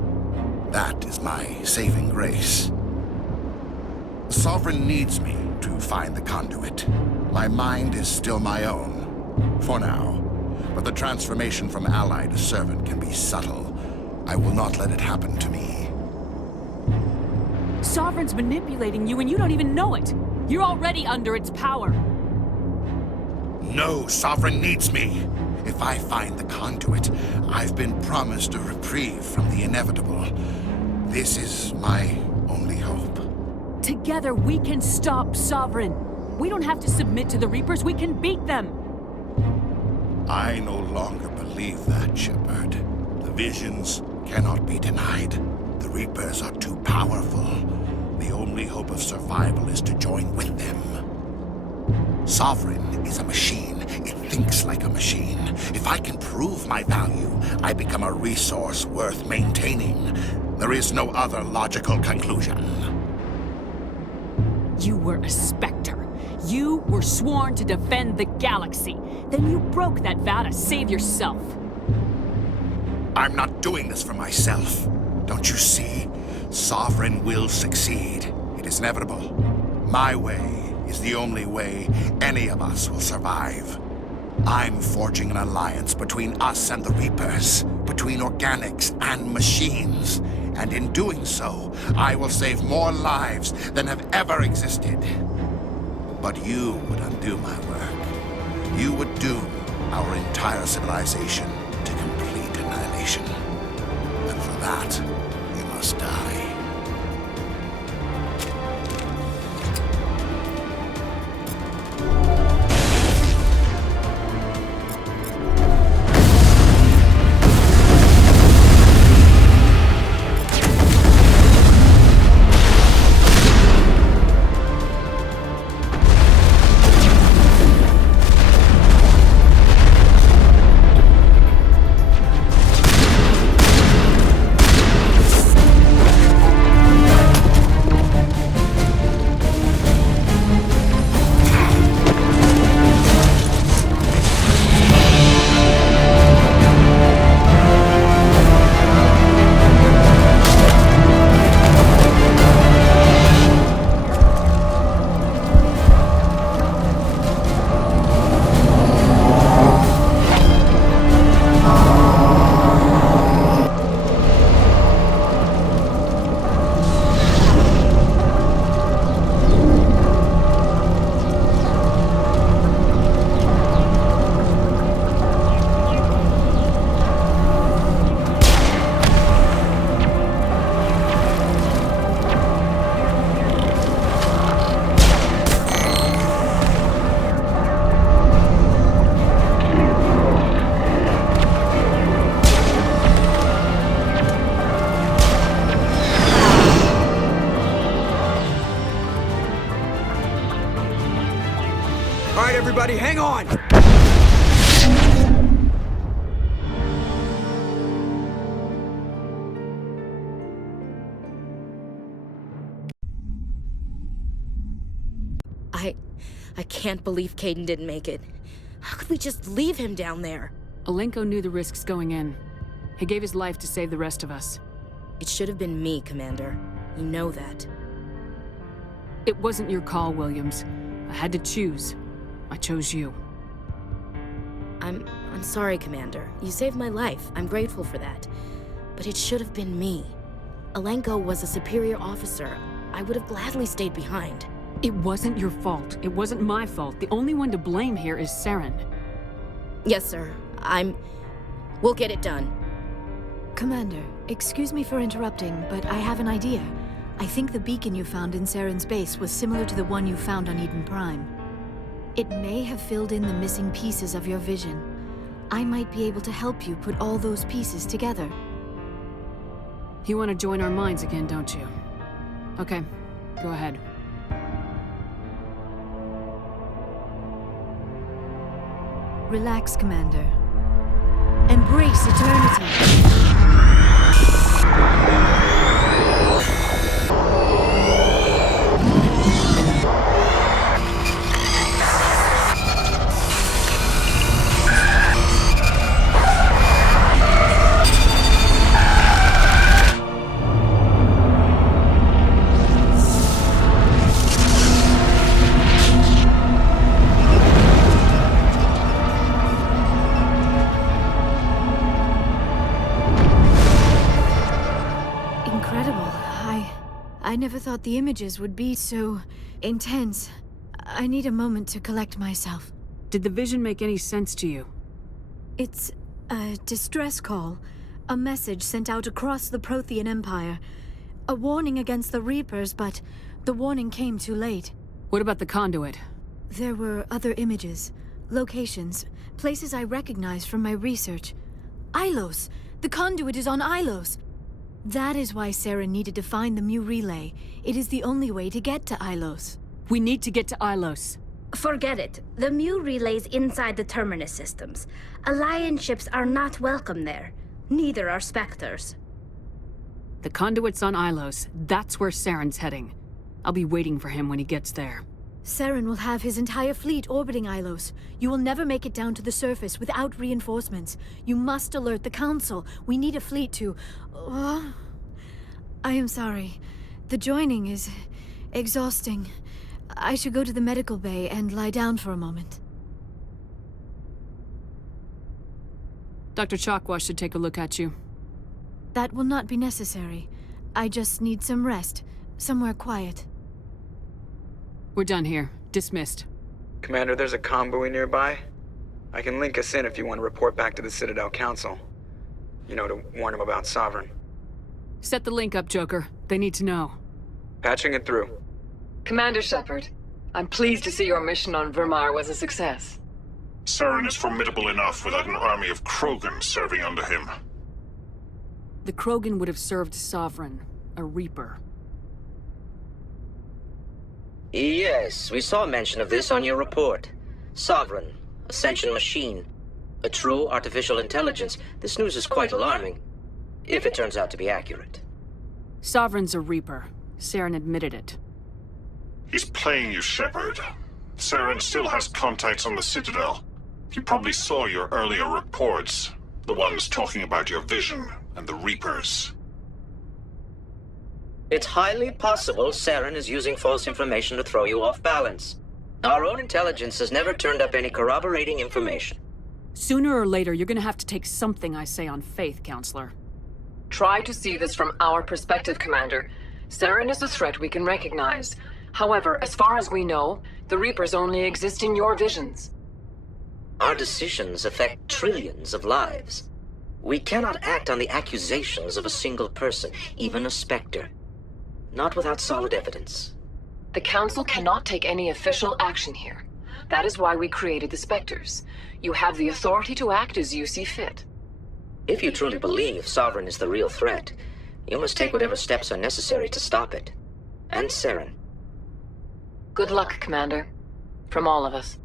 That is my saving grace. Sovereign needs me to find the conduit. My mind is still my own, for now. But the transformation from ally to servant can be subtle. I will not let it happen to me. Sovereign's manipulating you and you don't even know it. You're already under its power. No, Sovereign needs me. If I find the conduit, I've been promised a reprieve from the inevitable. This is my only hope. Together we can stop Sovereign. We don't have to submit to the Reapers, we can beat them. I no longer believe that, Shepard. The visions cannot be denied. The Reapers are too powerful. The only hope of survival is to join with them. Sovereign is a machine. It thinks like a machine. If I can prove my value, I become a resource worth maintaining. There is no other logical conclusion. You were a Spectre. You were sworn to defend the galaxy. Then you broke that vow to save yourself. I'm not doing this for myself. Don't you see? Sovereign will succeed. It is inevitable. My way is the only way any of us will survive. I'm forging an alliance between us and the Reapers, between organics and machines. And in doing so, I will save more lives than have ever existed. But you would undo my work. You would doom our entire civilization to complete annihilation. And for that, you must die. everybody, hang on! I can't believe Caden didn't make it. How could we just leave him down there? Alenko knew the risks going in. He gave his life to save the rest of us. It should have been me, Commander. You know that. It wasn't your call, Williams. I had to choose. I chose you. I'm sorry, Commander. You saved my life. I'm grateful for that. But it should have been me. Alenko was a superior officer. I would have gladly stayed behind. It wasn't your fault. It wasn't my fault. The only one to blame here is Saren. Yes, sir. We'll get it done. Commander, excuse me for interrupting, but I have an idea. I think the beacon you found in Saren's base was similar to the one you found on Eden Prime. It may have filled in the missing pieces of your vision. I might be able to help you put all those pieces together. You want to join our minds again, don't you? Okay, go ahead. Relax, Commander. Embrace eternity. I never thought the images would be so intense. I need a moment to collect myself. Did the vision make any sense to you? It's a distress call. A message sent out across the Prothean Empire. A warning against the Reapers, but the warning came too late. What about the conduit? There were other images, locations, places I recognized from my research. Ilos! The conduit is on Ilos! That is why Saren needed to find the Mu relay. It is the only way to get to Ilos. We need to get to Ilos. Forget it. The Mu relay's inside the Terminus systems. Alliance ships are not welcome there. Neither are Spectres. The conduit's on Ilos. That's where Saren's heading. I'll be waiting for him when he gets there. Saren will have his entire fleet orbiting Ilos. You will never make it down to the surface without reinforcements. You must alert the Council. We need a fleet to... I am sorry. The joining is exhausting. I should go to the medical bay and lie down for a moment. Dr. Chakwa should take a look at you. That will not be necessary. I just need some rest. Somewhere quiet. We're done here. Dismissed. Commander, there's a convoy nearby. I can link us in if you want to report back to the Citadel Council. You know, to warn them about Sovereign. Set the link up, Joker. They need to know. Patching it through. Commander Shepard, I'm pleased to see your mission on Virmire was a success. Saren is formidable enough without an army of Krogan serving under him. The Krogan would have served Sovereign, a Reaper. Yes, we saw mention of this on your report. Sovereign, Ascension machine, a true artificial intelligence. This news is quite alarming, if it turns out to be accurate. Sovereign's a Reaper. Saren admitted it. He's playing you, Shepard. Saren still has contacts on the Citadel. You probably saw your earlier reports. The ones talking about your vision and the Reapers. It's highly possible Saren is using false information to throw you off balance. Our own intelligence has never turned up any corroborating information. Sooner or later, you're gonna have to take something I say on faith, Counselor. Try to see this from our perspective, Commander. Saren is a threat we can recognize. However, as far as we know, the Reapers only exist in your visions. Our decisions affect trillions of lives. We cannot act on the accusations of a single person, even a Spectre. Not without solid evidence. The Council cannot take any official action here. That is why we created the Spectres. You have the authority to act as you see fit. If you truly believe Sovereign is the real threat, you must take whatever steps are necessary to stop it. And Saren. Good luck, Commander. From all of us.